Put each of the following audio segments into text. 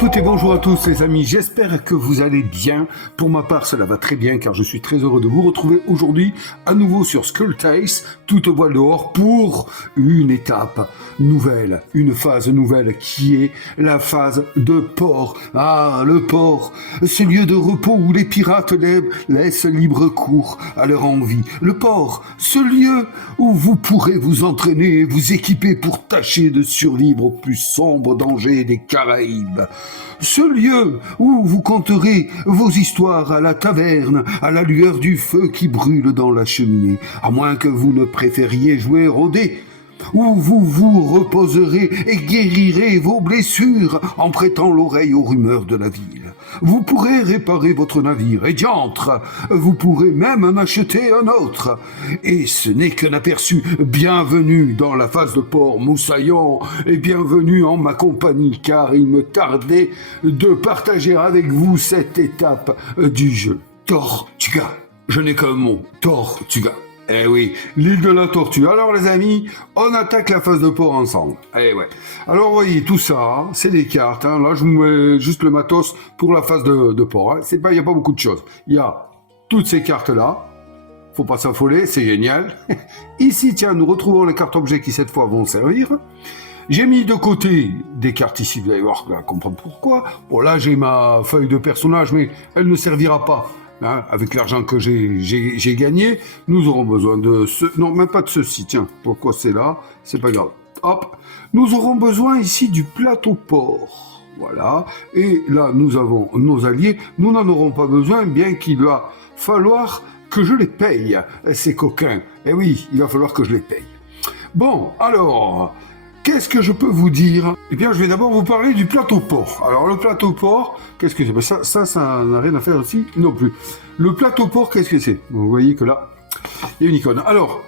toutes et bonjour à tous les amis, j'espère que vous allez bien. Pour ma part, cela va très bien car je suis très heureux de vous retrouver aujourd'hui à nouveau sur Skulltace, toute voile dehors, pour une étape nouvelle, une phase nouvelle qui est la phase de port. Ah, le port, ce lieu de repos où les pirates laissent libre cours à leur envie. Le port, ce lieu où vous pourrez vous entraîner et vous équiper pour tâcher de survivre aux plus sombres dangers des Caraïbes. Ce lieu où vous conterez vos histoires à la taverne, à la lueur du feu qui brûle dans la cheminée, à moins que vous ne préfériez jouer au dé, où vous vous reposerez et guérirez vos blessures en prêtant l'oreille aux rumeurs de la ville. Vous pourrez réparer votre navire et diantre, vous pourrez même en acheter un autre. Et ce n'est qu'un aperçu. Bienvenue dans la phase de port Moussaillon et bienvenue en ma compagnie car il me tardait de partager avec vous cette étape du jeu. Tortuga. Je n'ai qu'un mot. Tortuga. Eh oui, l'île de la Tortue. Alors les amis, on attaque la phase de port ensemble. Eh ouais. Alors vous voyez, tout ça, c'est des cartes. Hein. Là, je vous mets juste le matos pour la phase de port. Hein. Il n'y a pas beaucoup de choses. Il y a toutes ces cartes-là. Faut pas s'affoler, c'est génial. Ici, tiens, nous retrouvons les cartes objets qui cette fois vont servir. J'ai mis de côté des cartes ici, vous allez voir, vous allez comprendre pourquoi. Bon là, j'ai ma feuille de personnage, mais elle ne servira pas. Hein, avec l'argent que j'ai gagné, nous aurons besoin de ce... Non, même pas de ceci, tiens. Pourquoi c'est là? C'est pas grave. Hop. Nous aurons besoin ici du plateau port. Voilà. Et là, nous avons nos alliés. Nous n'en aurons pas besoin, bien qu'il va falloir que je les paye, ces coquins. Eh oui, il va falloir que je les paye. Bon, alors... Qu'est-ce que je peux vous dire? Eh bien, je vais d'abord vous parler du plateau port. Alors, le plateau port, qu'est-ce que c'est? Ça n'a rien à faire aussi non plus. Le plateau port, qu'est-ce que c'est? Vous voyez que là, il y a une icône. Alors,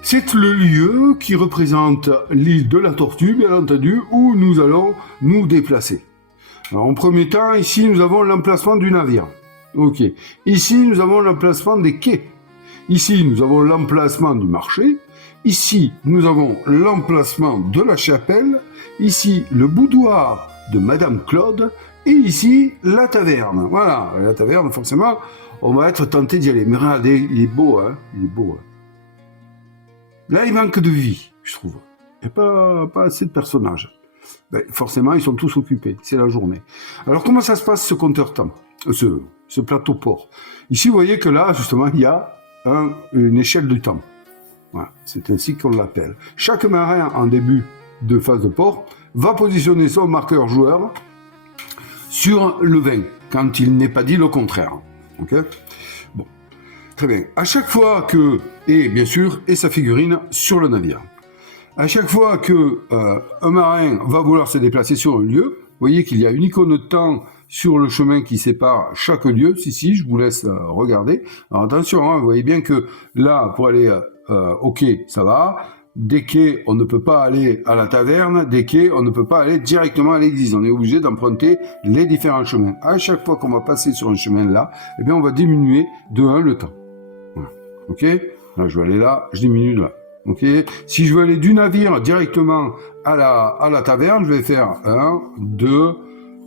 c'est le lieu qui représente l'île de la Tortue, bien entendu, où nous allons nous déplacer. Alors, en premier temps, ici, nous avons l'emplacement du navire. Ok. Ici, nous avons l'emplacement des quais. Ici, nous avons l'emplacement du marché. Ici, nous avons l'emplacement de la chapelle. Ici, le boudoir de Madame Claude. Et ici, la taverne. Voilà, la taverne, forcément, on va être tenté d'y aller. Mais regardez, il est beau, hein. Il est beau, hein. Là, il manque de vie, je trouve. Il n'y a pas assez de personnages. Ben, forcément, ils sont tous occupés. C'est la journée. Alors, comment ça se passe, ce compteur temps, ce plateau port? Ici, vous voyez que là, justement, il y a une échelle du temps. Voilà, c'est ainsi qu'on l'appelle. Chaque marin en début de phase de port va positionner son marqueur joueur sur le 20, quand il n'est pas dit le contraire. Ok ? Bon, très bien. À chaque fois que, et bien sûr, et sa figurine sur le navire. À chaque fois que un marin va vouloir se déplacer sur un lieu, vous voyez qu'il y a une icône de temps sur le chemin qui sépare chaque lieu. Si, je vous laisse regarder. Alors attention, hein, vous voyez bien que là, pour aller au quai, ça va. Des quais, on ne peut pas aller à la taverne. Des quais, on ne peut pas aller directement à l'église. On est obligé d'emprunter les différents chemins. À chaque fois qu'on va passer sur un chemin là, eh bien, on va diminuer de 1 le temps. Voilà. Ok ? Là, je vais aller là, je diminue là. Ok ? Si je veux aller du navire directement à la taverne, je vais faire 1, 2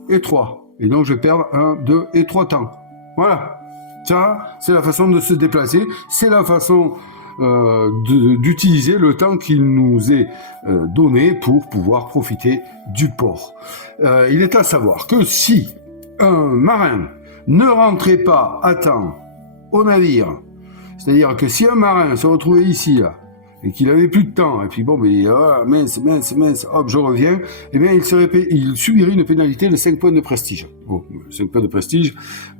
et 3. Et donc, je vais perdre 1, 2 et 3 temps. Voilà. Ça, c'est la façon de se déplacer. C'est la façon d'utiliser le temps qu'il nous est donné pour pouvoir profiter du port. Il est à savoir que si un marin ne rentrait pas à temps au navire, c'est-à-dire que si un marin se retrouvait ici, là, et qu'il avait plus de temps, et puis bon, mais mince, hop, je reviens, eh bien, il subirait une pénalité de 5 points de prestige. Bon, 5 points de prestige,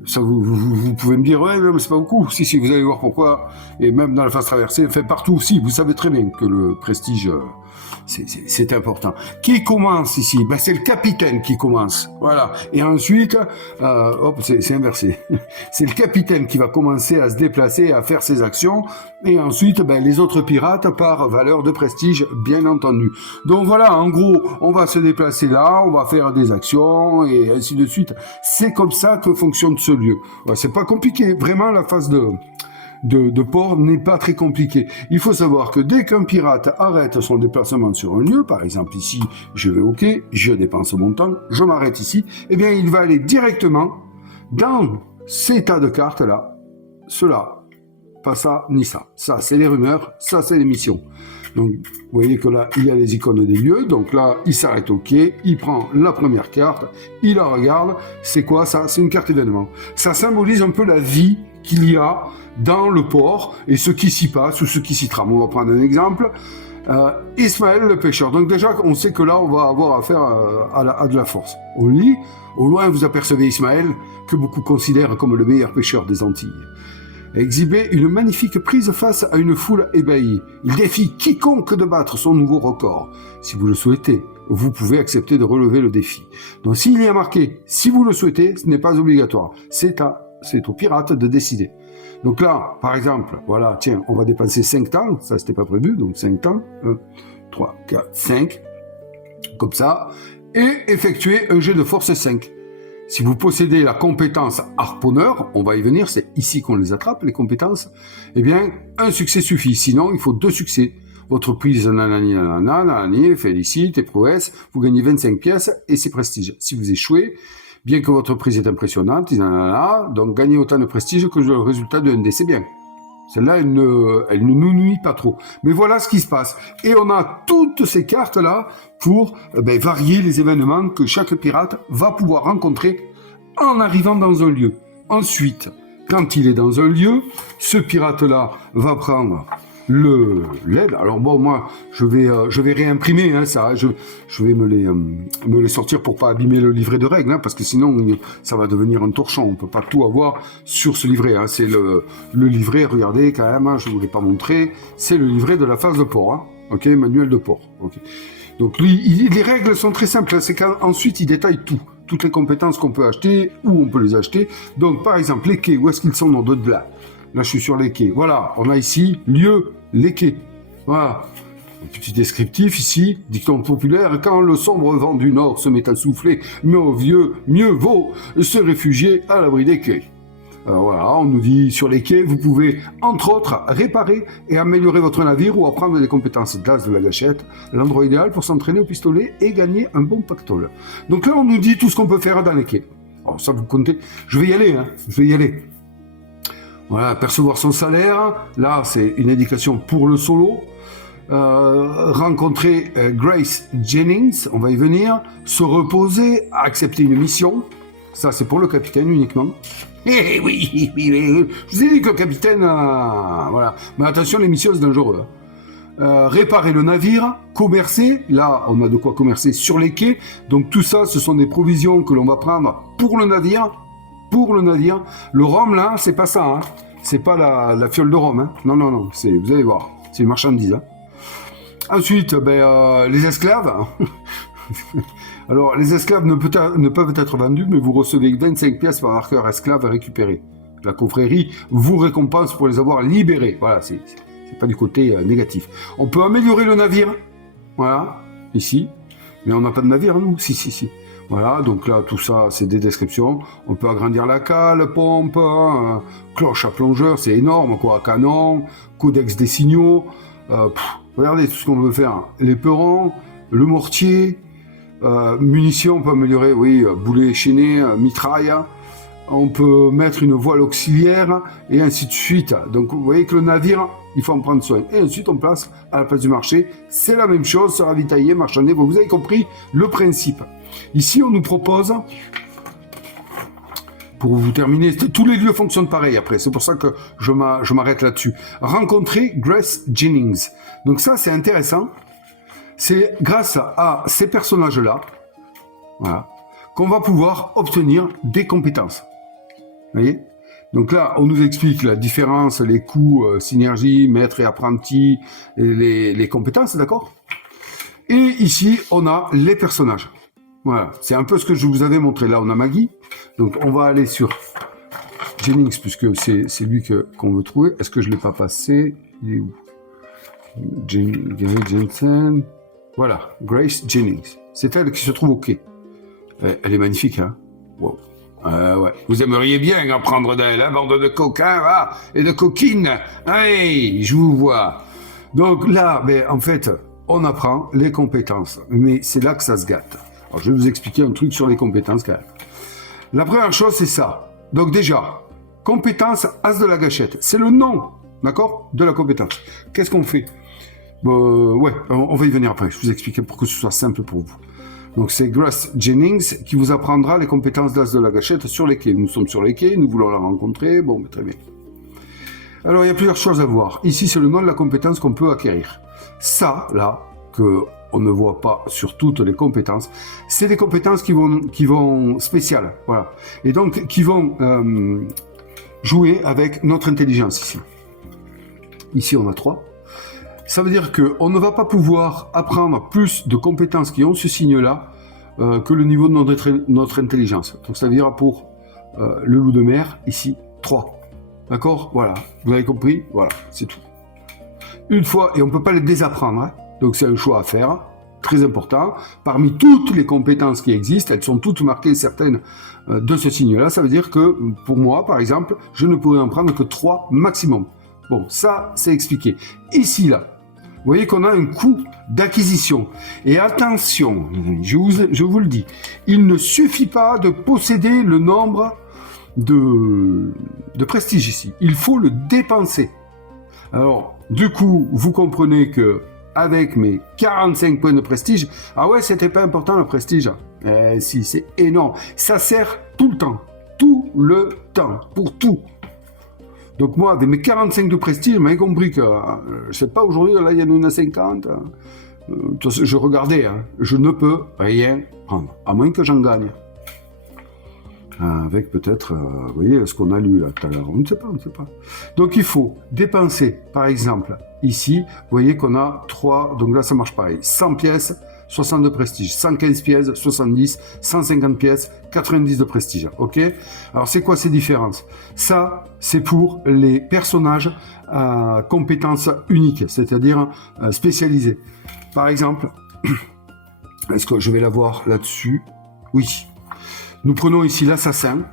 ça vous pouvez me dire, ouais, non, mais c'est pas beaucoup. Si, vous allez voir pourquoi, et même dans la phase traversée, enfin, partout aussi, vous savez très bien que le prestige, c'est important. Qui commence ici? Ben, c'est le capitaine qui commence. Voilà. Et ensuite, hop, c'est inversé. C'est le capitaine qui va commencer à se déplacer, à faire ses actions. Et ensuite, ben, les autres pirates par valeur de prestige, bien entendu. Donc voilà, en gros, on va se déplacer là, on va faire des actions et ainsi de suite. C'est comme ça que fonctionne ce lieu. Ouais, c'est pas compliqué. Vraiment, la phase de port n'est pas très compliqué. Il faut savoir que dès qu'un pirate arrête son déplacement sur un lieu, par exemple ici, je vais au quai, je dépense mon temps, je m'arrête ici, eh bien il va aller directement dans ces tas de cartes là, cela, pas ça ni ça. Ça c'est les rumeurs, ça c'est les missions. Donc vous voyez que là il y a les icônes des lieux, donc là il s'arrête au quai, il prend la première carte, il la regarde, c'est quoi ça? C'est une carte événement. Ça symbolise un peu la vie qu'il y a dans le port et ce qui s'y passe ou ce qui s'y trame. On va prendre un exemple. Ismaël le pêcheur. Donc déjà, on sait que là, on va avoir affaire à de la force. On lit, au loin, vous apercevez Ismaël, que beaucoup considèrent comme le meilleur pêcheur des Antilles. Exhibait une magnifique prise face à une foule ébahie. Il défie quiconque de battre son nouveau record. Si vous le souhaitez, vous pouvez accepter de relever le défi. Donc s'il y a marqué « si vous le souhaitez », ce n'est pas obligatoire. C'est aux pirates de décider. Donc là, par exemple, voilà, tiens, on va dépenser 5 temps, ça c'était pas prévu, donc 5 temps, 1, 3, 4, 5, comme ça, et effectuer un jet de force 5. Si vous possédez la compétence harponneur, on va y venir, c'est ici qu'on les attrape, les compétences, eh bien, un succès suffit, sinon il faut 2 succès. Votre prise, nanani, félicite et prouesse, vous gagnez 25 pièces et c'est prestige. Si vous échouez, bien que votre prise est impressionnante, donc gagnez autant de prestige que le résultat de ND, c'est bien. Celle-là, elle ne nous nuit pas trop. Mais voilà ce qui se passe. Et on a toutes ces cartes-là pour varier les événements que chaque pirate va pouvoir rencontrer en arrivant dans un lieu. Ensuite, quand il est dans un lieu, ce pirate-là va prendre l'aide. Alors bon, moi, je vais réimprimer ça. Je vais me les sortir pour pas abîmer le livret de règles, parce que sinon ça va devenir un torchon. On peut pas tout avoir sur ce livret. C'est le livret. Regardez quand même. Je vous l'ai pas montré. C'est le livret de la phase de port. Ok, manuel de port. Ok. Donc les règles sont très simples. C'est qu'ensuite il détaille tout. Toutes les compétences qu'on peut acheter, où on peut les acheter. Donc par exemple les quais, où est-ce qu'ils sont dans d'autres là? Là, je suis sur les quais. Voilà, on a ici lieu, les quais. Voilà. Un petit descriptif ici, dicton populaire, quand le sombre vent du nord se met à souffler, mieux vaut se réfugier à l'abri des quais. Alors voilà, on nous dit sur les quais, vous pouvez, entre autres, réparer et améliorer votre navire ou apprendre des compétences d'as de la gâchette, l'endroit idéal pour s'entraîner au pistolet et gagner un bon pactole. Donc là, on nous dit tout ce qu'on peut faire dans les quais. Alors ça, vous comptez. Je vais y aller. Voilà, percevoir son salaire, là c'est une indication pour le solo. Rencontrer Grace Jennings, on va y venir. Se reposer, accepter une mission, ça c'est pour le capitaine uniquement. Oui, je vous ai dit que le capitaine, voilà. Mais attention, les missions c'est dangereux. Réparer le navire, commercer, là on a de quoi commercer sur les quais. Donc tout ça, ce sont des provisions que l'on va prendre pour le navire. Le rhum là, c'est pas ça, c'est pas la fiole de rhum, non, vous allez voir, c'est une marchandise. Ensuite, les esclaves. Alors, les esclaves ne peuvent être vendus, mais vous recevez 25 pièces par marqueur esclave récupéré. La confrérie vous récompense pour les avoir libérés. Voilà, c'est pas du côté négatif. On peut améliorer le navire, voilà, ici, mais on n'a pas de navire, nous, si. Voilà, donc là, tout ça, c'est des descriptions. On peut agrandir la cale, pompe, cloche à plongeur, c'est énorme, quoi, canon, codex des signaux. Regardez tout ce qu'on veut faire. L'éperon, le mortier, munitions, on peut améliorer, oui, boulet chaîné, mitraille. On peut mettre une voile auxiliaire, et ainsi de suite. Donc, vous voyez que le navire, il faut en prendre soin. Et ensuite, on place à la place du marché. C'est la même chose, se ravitailler, marchander. Bon, vous avez compris le principe. Ici, on nous propose, pour vous terminer, tous les lieux fonctionnent pareil après. C'est pour ça que je m'arrête là-dessus. Rencontrer Grace Jennings. Donc ça, c'est intéressant. C'est grâce à ces personnages-là, voilà, qu'on va pouvoir obtenir des compétences. Vous voyez ? Donc là, on nous explique la différence, les coûts, synergie, maître et apprenti, et les compétences, d'accord ? Et ici, on a les personnages. Voilà, c'est un peu ce que je vous avais montré. Là, on a Maggie. Donc, on va aller sur Jennings, puisque c'est lui qu'on veut trouver. Est-ce que je ne l'ai pas passé ? Il est où ? Gary Jensen. Voilà, Grace Jennings. C'est elle qui se trouve au quai. Elle est magnifique, hein ? Wow. Ouais. Vous aimeriez bien apprendre d'elle, hein, bande de coquins, va, et de coquines. Hey, je vous vois. Donc là, en fait, on apprend les compétences. Mais c'est là que ça se gâte. Alors, je vais vous expliquer un truc sur les compétences quand même. La première chose, c'est ça. Donc déjà, compétence as de la gâchette. C'est le nom, d'accord, de la compétence. Qu'est-ce qu'on fait? Ouais, on va y venir après. Je vous explique pour que ce soit simple pour vous. Donc c'est Grace Jennings qui vous apprendra les compétences d'as de la gâchette sur les quais. Nous sommes sur les quais, nous voulons la rencontrer. Bon, très bien. Alors il y a plusieurs choses à voir. Ici, c'est le nom de la compétence qu'on peut acquérir. Ça, là, que on ne voit pas sur toutes les compétences, c'est des compétences qui vont spéciales, voilà, et donc qui vont jouer avec notre intelligence ici. Ici, on a 3. Ça veut dire qu'on ne va pas pouvoir apprendre plus de compétences qui ont ce signe-là que le niveau de notre intelligence. Donc ça veut dire pour le loup de mer, ici, 3. D'accord? Voilà, vous avez compris? Voilà, c'est tout. Une fois, et on ne peut pas les désapprendre, hein. Donc c'est un choix à faire, très important. Parmi toutes les compétences qui existent, elles sont toutes marquées certaines de ce signe-là. Ça veut dire que pour moi, par exemple, je ne pourrais en prendre que 3 maximum. Bon, ça, c'est expliqué. Ici, là, vous voyez qu'on a un coût d'acquisition. Et attention, je vous le dis, il ne suffit pas de posséder le nombre de prestige ici. Il faut le dépenser. Alors, du coup, vous comprenez que avec mes 45 points de prestige, ah ouais, c'était pas important le prestige. Si, c'est énorme. Ça sert tout le temps, pour tout. Donc moi, avec mes 45 de prestige, j'ai compris que, je sais pas, aujourd'hui, là, il y en a 50. Je regardais, hein, je ne peux rien prendre, à moins que j'en gagne. Avec peut-être, vous voyez, ce qu'on a lu là tout à l'heure, on ne sait pas. Donc il faut dépenser, par exemple, ici, vous voyez qu'on a 3, donc là ça marche pareil, 100 pièces, 60 de prestige, 115 pièces, 70, 150 pièces, 90 de prestige, ok? Alors c'est quoi ces différences? Ça, c'est pour les personnages à compétences uniques, c'est-à-dire spécialisés. Par exemple, est-ce que je vais l'avoir là-dessus? Oui. Nous prenons ici l'assassin,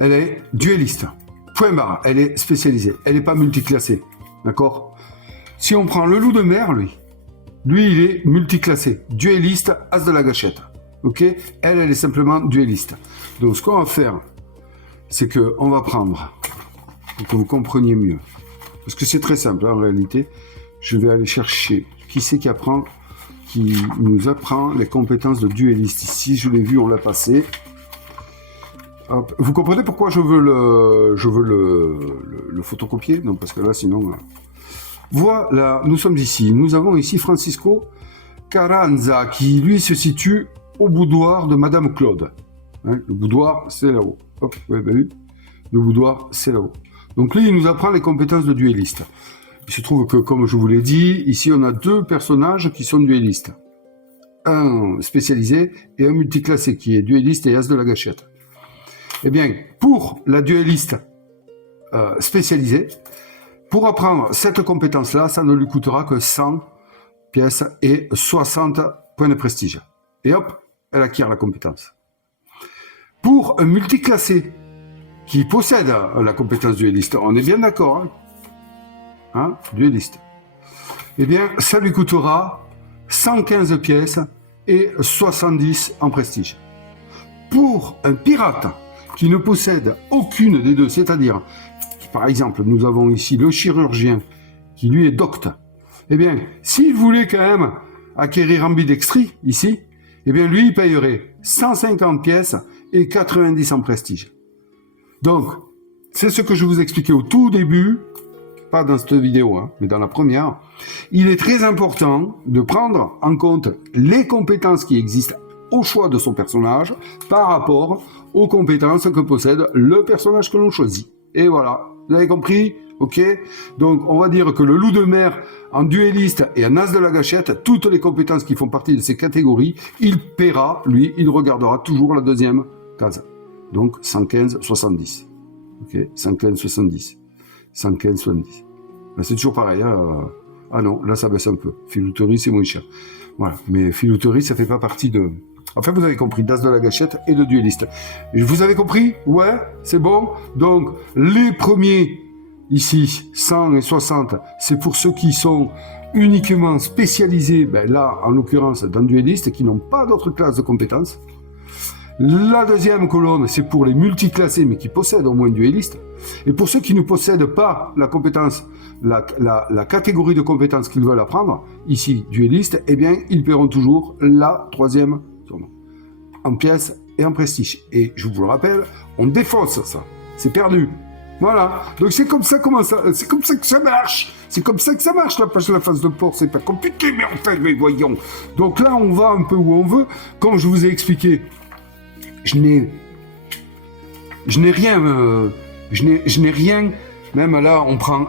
elle est duelliste, point barre, elle est spécialisée, elle n'est pas multiclassée, d'accord? Si on prend le loup de mer, lui il est multiclassé, duelliste, as de la gâchette, ok? Elle est simplement duelliste. Donc ce qu'on va faire, c'est qu'on va prendre, pour que vous compreniez mieux, parce que c'est très simple en réalité, je vais aller chercher qui c'est qui nous apprend les compétences de duelliste. Ici, je l'ai vu, on l'a passé. Hop. Vous comprenez pourquoi je veux le photocopier? Non, parce que là, sinon... Voilà, nous sommes ici. Nous avons ici Francisco Carranza, qui, lui, se situe au boudoir de Madame Claude. Hein, le boudoir, c'est là-haut. Hop, vous avez vu? Le boudoir, c'est là-haut. Donc, lui, il nous apprend les compétences de duelliste. Il se trouve que, comme je vous l'ai dit, ici on a 2 personnages qui sont duellistes. Un spécialisé et un multiclassé qui est duelliste et as de la gâchette. Eh bien, pour la duelliste spécialisée, pour apprendre cette compétence-là, ça ne lui coûtera que 100 pièces et 60 points de prestige. Et hop, elle acquiert la compétence. Pour un multiclassé qui possède la compétence duelliste, on est bien d'accord, hein? Hein, duelliste. Eh bien, ça lui coûtera 115 pièces et 70 en prestige. Pour un pirate qui ne possède aucune des deux, c'est-à-dire, par exemple, nous avons ici le chirurgien qui lui est docte. Eh bien, s'il voulait quand même acquérir ambidextrie, ici, eh bien, lui, il payerait 150 pièces et 90 en prestige. Donc, c'est ce que je vous expliquais au tout début, pas dans cette vidéo, hein, mais dans la première. Il est très important de prendre en compte les compétences qui existent au choix de son personnage par rapport aux compétences que possède le personnage que l'on choisit. Et voilà, vous avez compris? Ok? Donc, on va dire que le loup de mer, en duelliste et en as de la gâchette, toutes les compétences qui font partie de ces catégories, il paiera, lui, il regardera toujours la deuxième case. Donc, 115, 70. Ok? 115, 70. 115, 70. Ben, c'est toujours pareil. Hein. Ah non, là ça baisse un peu. Filouterie, c'est moins cher. Voilà. Mais filouterie, ça fait pas partie de Enfin, vous avez compris, d'As de la gâchette et de dueliste. Vous avez compris? Ouais, c'est bon. Donc, les premiers, ici, 100 et 60, c'est pour ceux qui sont uniquement spécialisés, ben là, en l'occurrence, dans dueliste, qui n'ont pas d'autres classes de compétences. La deuxième colonne, c'est pour les multiclassés, mais qui possèdent au moins dueliste. Et pour ceux qui ne possèdent pas la compétence, la catégorie de compétences qu'ils veulent apprendre, ici, dueliste, eh bien, ils paieront toujours la troisième en pièces et en prestige. Et je vous le rappelle, on défausse ça. C'est perdu. Voilà. Donc c'est comme ça c'est comme ça que ça marche. C'est comme ça que ça marche la phase de port. C'est pas compliqué, mais enfin, mais voyons. Donc là, on va un peu où on veut. Comme je vous ai expliqué, je n'ai rien. Même là, on prend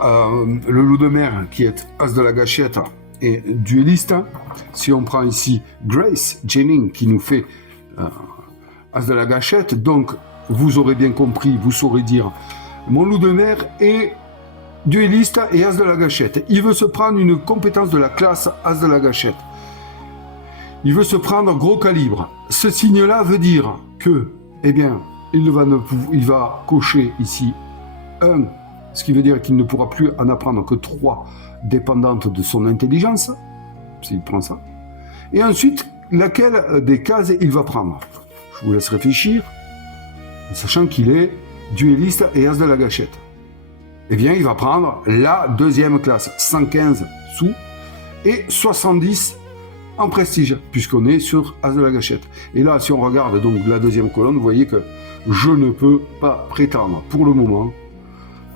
le loup de mer qui est As de la gâchette et dueliste. Si on prend ici Grace Jennings qui nous fait As de la gâchette, donc vous aurez bien compris, vous saurez dire mon loup de mer est dueliste et As de la gâchette. Il veut se prendre une compétence de la classe As de la gâchette. Il veut se prendre gros calibre. Ce signe-là veut dire que, eh bien, il va cocher ici 1, ce qui veut dire qu'il ne pourra plus en apprendre que 3 dépendantes de son intelligence, s'il prend ça. Et ensuite, laquelle des cases il va prendre? Je vous laisse réfléchir, sachant qu'il est dueliste et As de la gâchette. Eh bien, il va prendre la deuxième classe, 115 sous et 70 en prestige, puisqu'on est sur As de la gâchette. Et là, si on regarde donc la deuxième colonne, vous voyez que je ne peux pas prétendre pour le moment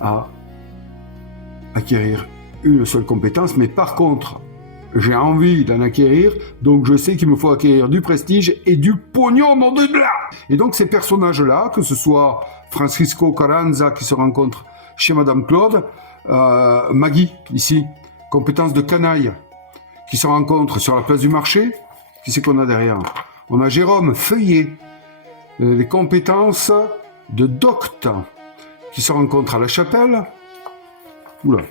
à acquérir une seule compétence, mais par contre, j'ai envie d'en acquérir, donc je sais qu'il me faut acquérir du prestige et du pognon, nom de là. Et donc ces personnages-là, que ce soit Francisco Carranza qui se rencontre chez Madame Claude, Maggie, ici, compétence de canaille, qui se rencontre sur la place du marché. Qui c'est qu'on a derrière? On a Jérôme Feuillet, les compétences de Docte, qui se rencontrent à la chapelle. Oula.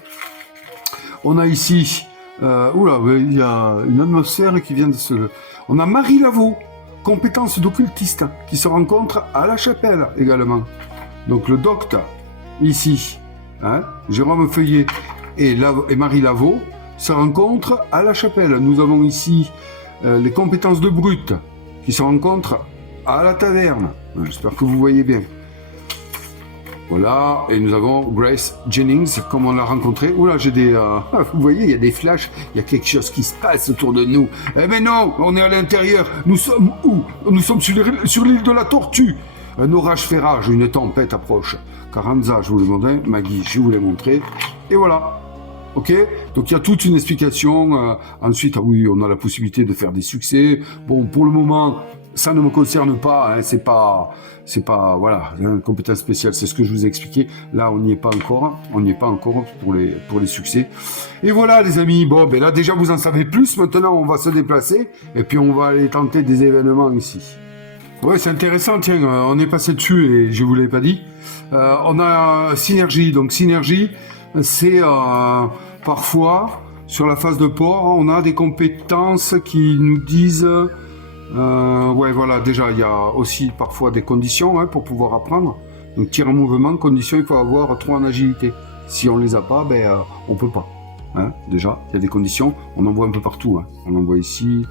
On a ici, il y a une atmosphère qui vient de se... On a Marie Laveau, compétence d'occultiste, qui se rencontre à la chapelle également. Donc le Docte, ici, hein, Jérôme Feuillet et Marie Laveau, se rencontrent à la chapelle. Nous avons ici les compétences de Brut qui se rencontrent à la taverne. J'espère que vous voyez bien. Voilà, et nous avons Grace Jennings, comme on l'a rencontré. Oula, j'ai des... vous voyez, il y a des flashs, il y a quelque chose qui se passe autour de nous. Eh mais non, on est à l'intérieur. Nous sommes où? Nous sommes sur l'île de la Tortue. Un orage fait rage, une tempête approche. Carranza, je vous l'ai montré. Maggie, je vous l'ai montré. Et voilà. Ok, donc il y a toute une explication. Ensuite, oui, on a la possibilité de faire des succès. Bon, pour le moment, ça ne me concerne pas. Hein, c'est pas, voilà, une compétence spéciale. C'est ce que je vous ai expliqué. Là, on n'y est pas encore. On n'y est pas encore pour les succès. Et voilà, les amis. Bon, ben là, déjà, vous en savez plus. Maintenant, on va se déplacer et puis on va aller tenter des événements ici. Ouais, c'est intéressant. Tiens, on est passé dessus et je vous l'ai pas dit. On a Synergie. Donc Synergie, c'est parfois, sur la phase de port, on a des compétences qui nous disent... ouais, voilà, déjà, il y a aussi parfois des conditions pour pouvoir apprendre. Donc, tir en mouvement, conditions, il faut avoir 3 en agilité. Si on les a pas, ben, on peut pas. Hein, déjà, il y a des conditions, on en voit un peu partout. Hein. On en voit ici,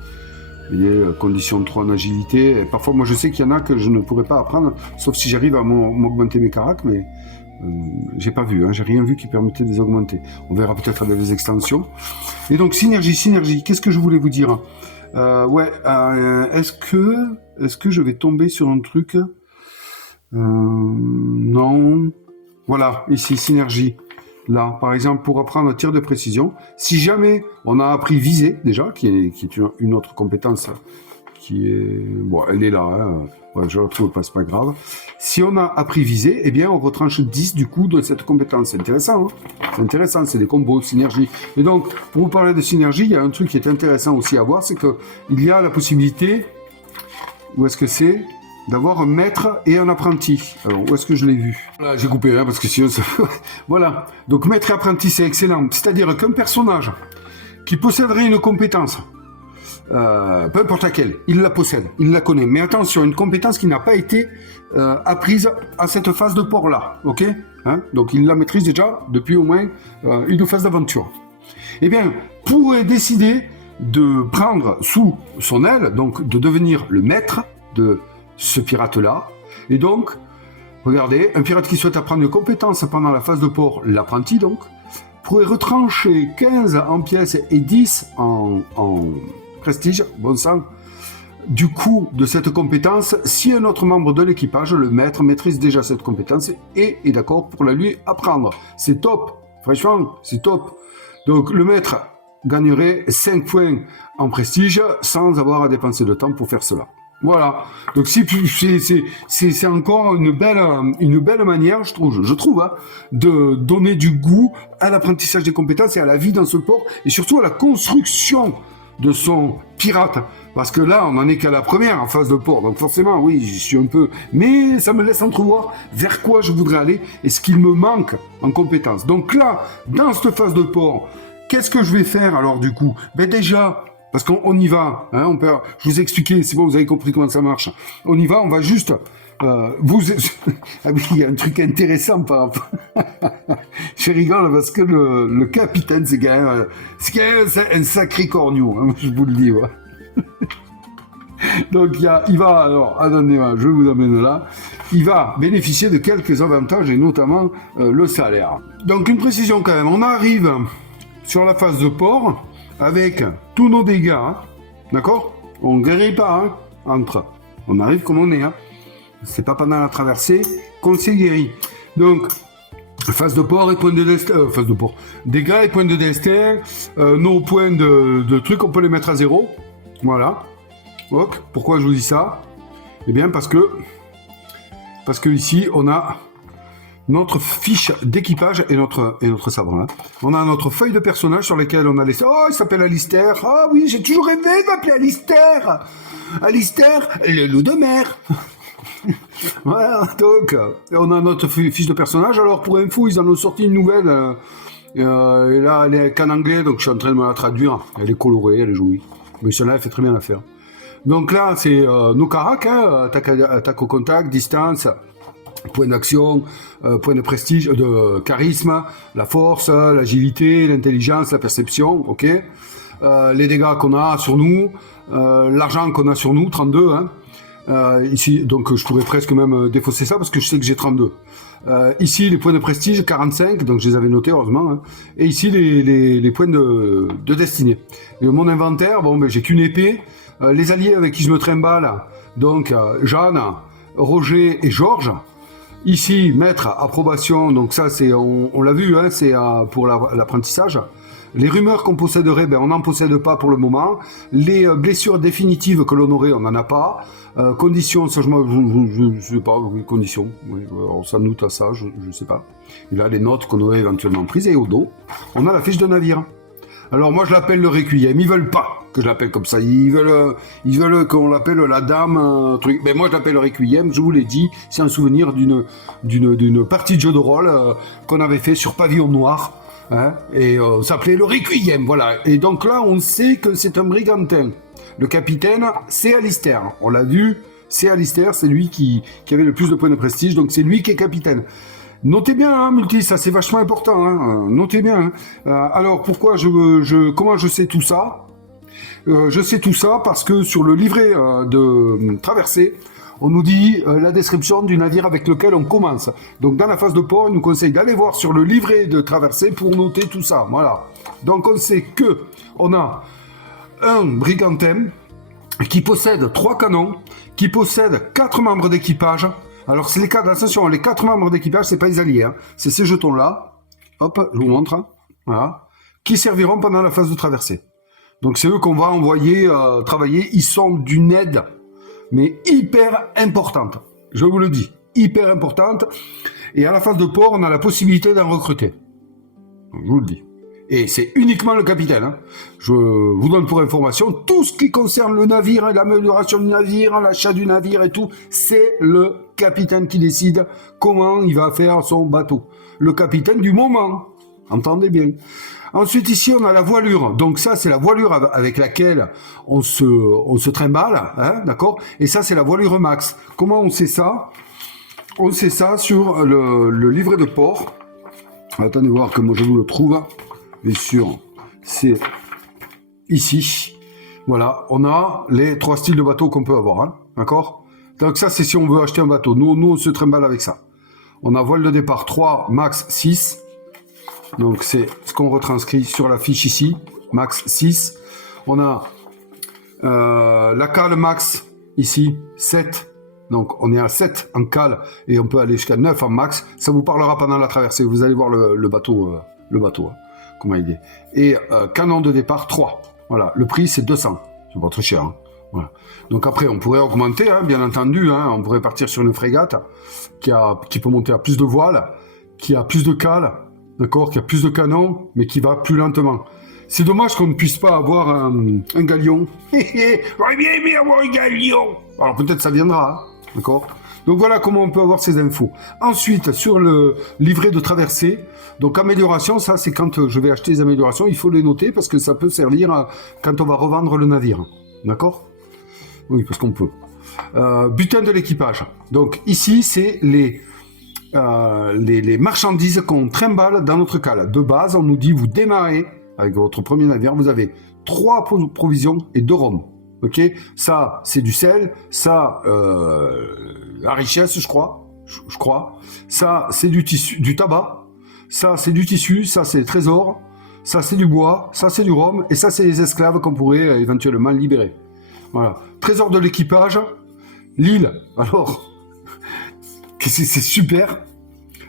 vous voyez, conditions de 3 en agilité. Et parfois, moi, je sais qu'il y en a que je ne pourrais pas apprendre, sauf si j'arrive à m'augmenter mes caracs, mais... j'ai pas vu, hein, j'ai rien vu qui permettait de les augmenter. On verra peut-être avec les extensions. Et donc synergie, qu'est-ce que je voulais vous dire? Est-ce que je vais tomber sur un truc? Non. Voilà, ici, synergie. Là, par exemple, pour apprendre tir de précision, si jamais on a appris viser, déjà, qui est une autre compétence qui est... Bon, elle est là, hein. Ouais, je la retrouve pas, c'est pas grave. Si on a appris viser, eh bien, on retranche 10 du coup de cette compétence. C'est intéressant, hein. C'est intéressant, c'est des combos, synergie. Et donc, pour vous parler de synergie, il y a un truc qui est intéressant aussi à voir, c'est qu'il y a la possibilité, où est-ce que c'est, d'avoir un maître et un apprenti. Alors, où est-ce que je l'ai vu? Voilà, j'ai coupé, hein, parce que sinon, ça... Voilà. Donc, maître et apprenti, c'est excellent. C'est-à-dire qu'un personnage qui posséderait une compétence, peu importe laquelle, il la possède, il la connaît. Mais attention, une compétence qui n'a pas été apprise à cette phase de port-là, ok, hein? Donc il la maîtrise déjà depuis au moins une phase d'aventure. Eh bien, pourrait décider de prendre sous son aile, donc de devenir le maître de ce pirate-là. Et donc, regardez, un pirate qui souhaite apprendre une compétence pendant la phase de port, l'apprenti donc, pourrait retrancher 15 en pièces et 10 en prestige, bon sang, du coût de cette compétence si un autre membre de l'équipage, le maître, maîtrise déjà cette compétence et est d'accord pour la lui apprendre. C'est top, franchement, c'est top. Donc le maître gagnerait 5 points en prestige sans avoir à dépenser de temps pour faire cela. Voilà, donc c'est encore une belle manière, je trouve hein, de donner du goût à l'apprentissage des compétences et à la vie dans ce port, et surtout à la construction de son pirate. Parce que là, on n'en est qu'à la première en phase de port, donc forcément, oui, je suis un peu... Mais ça me laisse entrevoir vers quoi je voudrais aller et ce qu'il me manque en compétences. Donc là, dans cette phase de port, qu'est-ce que je vais faire alors du coup? Ben déjà... Parce qu'on y va, hein, je vous ai expliqué, c'est bon, vous avez compris comment ça marche. On y va, on va juste... ah oui, il y a un truc intéressant par rapport... Je rigole parce que le capitaine, c'est quand même un sacré corneau, hein, je vous le dis. Ouais. Donc il va, alors, attendez-moi, je vous amène là. Il va bénéficier de quelques avantages et notamment le salaire. Donc une précision quand même, on arrive sur la phase de port... avec tous nos dégâts, hein, d'accord? On ne guérit pas, hein, entre. On arrive comme on est, hein. C'est pas pendant la traversée qu'on s'est guéri. Donc, phase de port et point de destin, phase de port. Dégâts et points de destin, nos points de trucs, on peut les mettre à 0. Voilà. Ok. Pourquoi je vous dis ça? Eh bien, parce que ici, on a notre fiche d'équipage et notre sabre. Là. On a notre feuille de personnage sur laquelle on a les... Oh, il s'appelle Alistair. Ah oui, j'ai toujours rêvé de m'appeler Alistair. Alistair, le loup de mer. Voilà, donc, on a notre fiche de personnage. Alors, pour info, ils en ont sorti une nouvelle. Et là, elle est qu'en anglais, donc je suis en train de me la traduire. Elle est colorée, elle est jolie. Mais celle-là, elle fait très bien l'affaire. Donc là, c'est nos caracs, hein, attaque au contact, distance... point d'action, point de prestige, de charisme, la force, l'agilité, l'intelligence, la perception, ok. Les dégâts qu'on a sur nous, l'argent qu'on a sur nous, 32, hein. Ici, donc je pourrais presque même défausser ça parce que je sais que j'ai 32. Ici, les points de prestige, 45, donc je les avais notés heureusement. Hein. Et ici, les points de destinée. Et mon inventaire, bon, ben, j'ai qu'une épée. Les alliés avec qui je me trimballe, donc Jeanne, Roger et Georges. Ici, maître, approbation, donc ça, c'est, on l'a vu, hein, c'est pour l'apprentissage. Les rumeurs qu'on posséderait, ben, on n'en possède pas pour le moment. Les blessures définitives que l'on aurait, on n'en a pas. Conditions, ça, je sais pas, conditions, oui, on s'en doute à ça, je sais pas. Et là, les notes qu'on aurait éventuellement prises, et au dos, on a la fiche de navire. Alors moi, je l'appelle le Requiem, ils veulent pas que je l'appelle comme ça, ils veulent qu'on l'appelle la dame, truc. Mais moi, je l'appelle le Requiem, je vous l'ai dit, c'est un souvenir d'une partie de jeu de rôle qu'on avait fait sur Pavillon Noir, hein, et ça s'appelait le Requiem, voilà. Et donc là, on sait que c'est un brigantin. Le capitaine, c'est Alistair, on l'a vu, c'est Alistair, c'est lui qui avait le plus de points de prestige, donc c'est lui qui est capitaine. Notez bien, hein, Multi, ça c'est vachement important, hein, notez bien. Hein. Alors pourquoi comment je sais tout ça? Je sais tout ça parce que sur le livret de traversée, on nous dit la description du navire avec lequel on commence. Donc dans la phase de port, il nous conseille d'aller voir sur le livret de traversée pour noter tout ça. Voilà. Donc on sait que on a un brigantin qui possède 3 canons, qui possède 4 membres d'équipage. Alors c'est les 4, attention, les 4 membres d'équipage, c'est pas les alliés, hein. C'est ces jetons-là. Hop, je vous montre. Hein. Voilà. Qui serviront pendant la phase de traversée. Donc c'est eux qu'on va envoyer travailler. Ils sont d'une aide, mais hyper importante. Je vous le dis, hyper importante. Et à la phase de port, on a la possibilité d'en recruter. Donc, je vous le dis. Et c'est uniquement le capitaine. Hein. Je vous donne pour information, tout ce qui concerne le navire, l'amélioration du navire, l'achat du navire et tout, c'est le capitaine qui décide comment il va faire son bateau. Le capitaine du moment. Entendez bien. Ensuite, ici, on a la voilure. Donc ça, c'est la voilure avec laquelle on se trimballe, hein, d'accord? Et ça, c'est la voilure max. Comment on sait ça? On sait ça sur le livret de port. Attendez voir que moi je vous le trouve. Bien sûr, c'est ici. Voilà, on a les 3 styles de bateaux qu'on peut avoir, hein, d'accord? Donc ça, c'est si on veut acheter un bateau. Nous, on se trimballe avec ça. On a voile de départ 3, max 6. Donc c'est ce qu'on retranscrit sur la fiche ici, max 6. On a la cale max ici, 7. Donc on est à 7 en cale et on peut aller jusqu'à 9 en max. Ça vous parlera pendant la traversée. Vous allez voir le bateau, hein, comment il est. Et canon de départ 3. Voilà, le prix c'est 200. C'est pas très cher. Hein. Voilà. Donc après on pourrait augmenter, hein, bien entendu. Hein, on pourrait partir sur une frégate qui peut monter à plus de voiles, qui a plus de cale, d'accord, qui a plus de canons, mais qui va plus lentement. C'est dommage qu'on ne puisse pas avoir un galion. J'aurais bien aimé avoir un galion. Alors peut-être ça viendra, hein, d'accord. Donc voilà comment on peut avoir ces infos. Ensuite, sur le livret de traversée, donc amélioration, ça c'est quand je vais acheter des améliorations, il faut les noter parce que ça peut servir quand on va revendre le navire. D'accord? Oui, parce qu'on peut. Butin de l'équipage. Donc ici, c'est les marchandises qu'on trimballe dans notre cale. De base, on nous dit, vous démarrez avec votre premier navire, vous avez 3 provisions et 2 rhums. Ok, ça c'est du sel, ça la richesse, je crois. Ça c'est du tissu, du tabac. Ça c'est du tissu, ça c'est des trésors. Ça c'est du bois, ça c'est du rhum et ça c'est les esclaves qu'on pourrait éventuellement libérer. Voilà. Trésor de l'équipage, l'île. Alors, c'est super.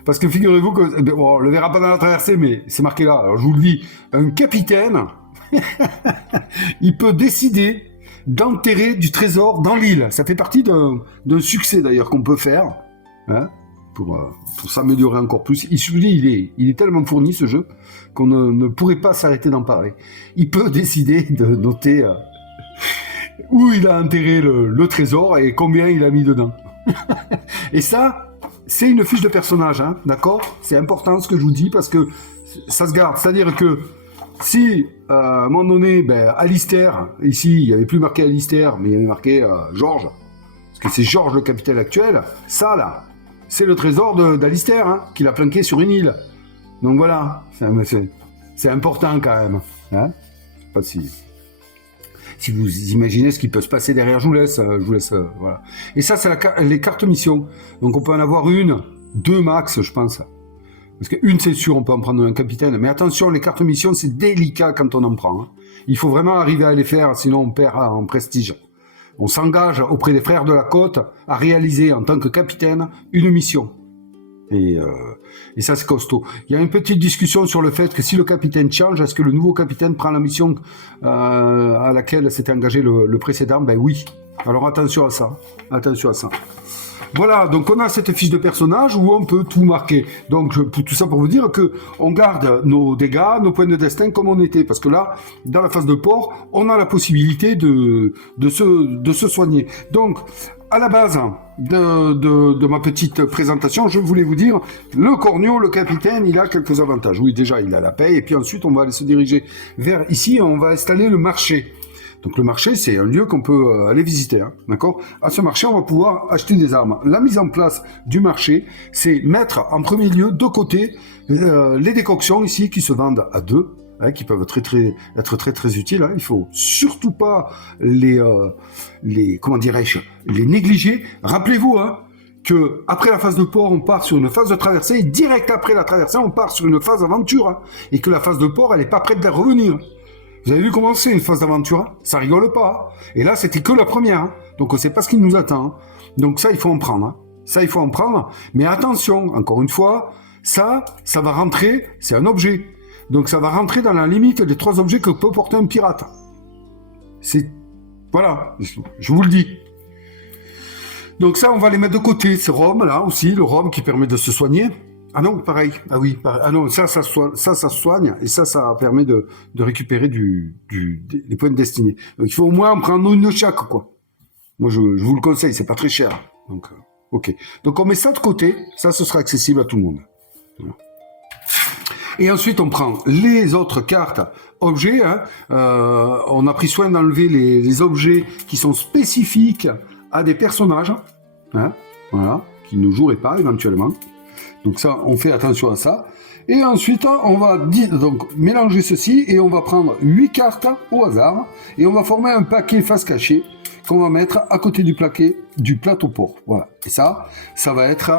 Parce que figurez-vous que, bon, on le verra pas dans la traversée, mais c'est marqué là. Alors je vous le dis, un capitaine, il peut décider d'enterrer du trésor dans l'île. Ça fait partie d'un succès d'ailleurs qu'on peut faire, hein, pour s'améliorer encore plus. Il est tellement fourni ce jeu qu'on ne pourrait pas s'arrêter d'en parler. Il peut décider de noter où il a enterré le trésor et combien il a mis dedans. Et ça, c'est une fiche de personnage, hein, d'accord? C'est important ce que je vous dis parce que ça se garde. C'est-à-dire que si, à un moment donné, Alistair, ici, il n'y avait plus marqué Alistair, mais il y avait marqué Georges, parce que c'est Georges le capitaine actuel, ça, là, c'est le trésor d'Alistair, hein, qu'il a planqué sur une île. Donc voilà, c'est important quand même. Hein, je sais pas si vous imaginez ce qui peut se passer derrière, je vous laisse, voilà. Et ça, c'est les cartes mission. Donc on peut en avoir 1, 2 max, je pense. Parce qu'une, c'est sûr, on peut en prendre un capitaine. Mais attention, les cartes mission, c'est délicat quand on en prend. Hein. Il faut vraiment arriver à les faire, sinon on perd en prestige. On s'engage auprès des frères de la côte à réaliser en tant que capitaine une mission. Et ça, c'est costaud. Il y a une petite discussion sur le fait que si le capitaine change, est-ce que le nouveau capitaine prend la mission à laquelle s'était engagé le précédent? Ben oui. Alors attention à ça. Attention à ça. Voilà, donc on a cette fiche de personnage où on peut tout marquer. Donc tout ça pour vous dire que on garde nos dégâts, nos points de destin comme on était. Parce que là, dans la phase de port, on a la possibilité de se soigner. Donc, à la base de ma petite présentation, je voulais vous dire, le Cornio, le capitaine, il a quelques avantages. Oui, déjà, il a la paye, et puis ensuite, on va aller se diriger vers ici, on va installer le marché. Donc le marché, c'est un lieu qu'on peut aller visiter, hein, d'accord? À ce marché, on va pouvoir acheter des armes. La mise en place du marché, c'est mettre en premier lieu de côté les décoctions ici qui se vendent à 2. Hein, qui peuvent être très utiles. Hein. Il faut surtout pas les négliger. Rappelez-vous hein, que après la phase de port, on part sur une phase de traversée et direct après la traversée, on part sur une phase d'aventure. Hein, et que la phase de port, elle est pas prête de revenir. Vous avez vu comment c'est une phase d'aventure hein? Ça rigole pas. Hein. Et là, c'était que la première. Hein. Donc on sait pas ce qui nous attend. Hein. Donc ça, il faut en prendre. Hein. Ça, il faut en prendre. Mais attention, encore une fois, ça va rentrer. C'est un objet. Donc ça va rentrer dans la limite des 3 objets que peut porter un pirate. C'est... Voilà, je vous le dis. Donc ça, on va les mettre de côté. Ce rhum, là aussi, le rhum qui permet de se soigner. Ah non, pareil. Ah oui, pareil. Ah non, ça se soigne. Et ça permet de récupérer les points de destinée. Donc il faut au moins en prendre une de chaque, quoi. Moi, je vous le conseille, c'est pas très cher. Donc, ok. Donc on met ça de côté. Ça, ce sera accessible à tout le monde. Voilà. Et ensuite, on prend les autres cartes objets. Hein. On a pris soin d'enlever les objets qui sont spécifiques à des personnages, hein, voilà, qui ne joueraient pas éventuellement. Donc ça, on fait attention à ça. Et ensuite, on va donc mélanger ceci et on va prendre 8 cartes au hasard et on va former un paquet face cachée qu'on va mettre à côté du plateau port. Voilà. Et ça va être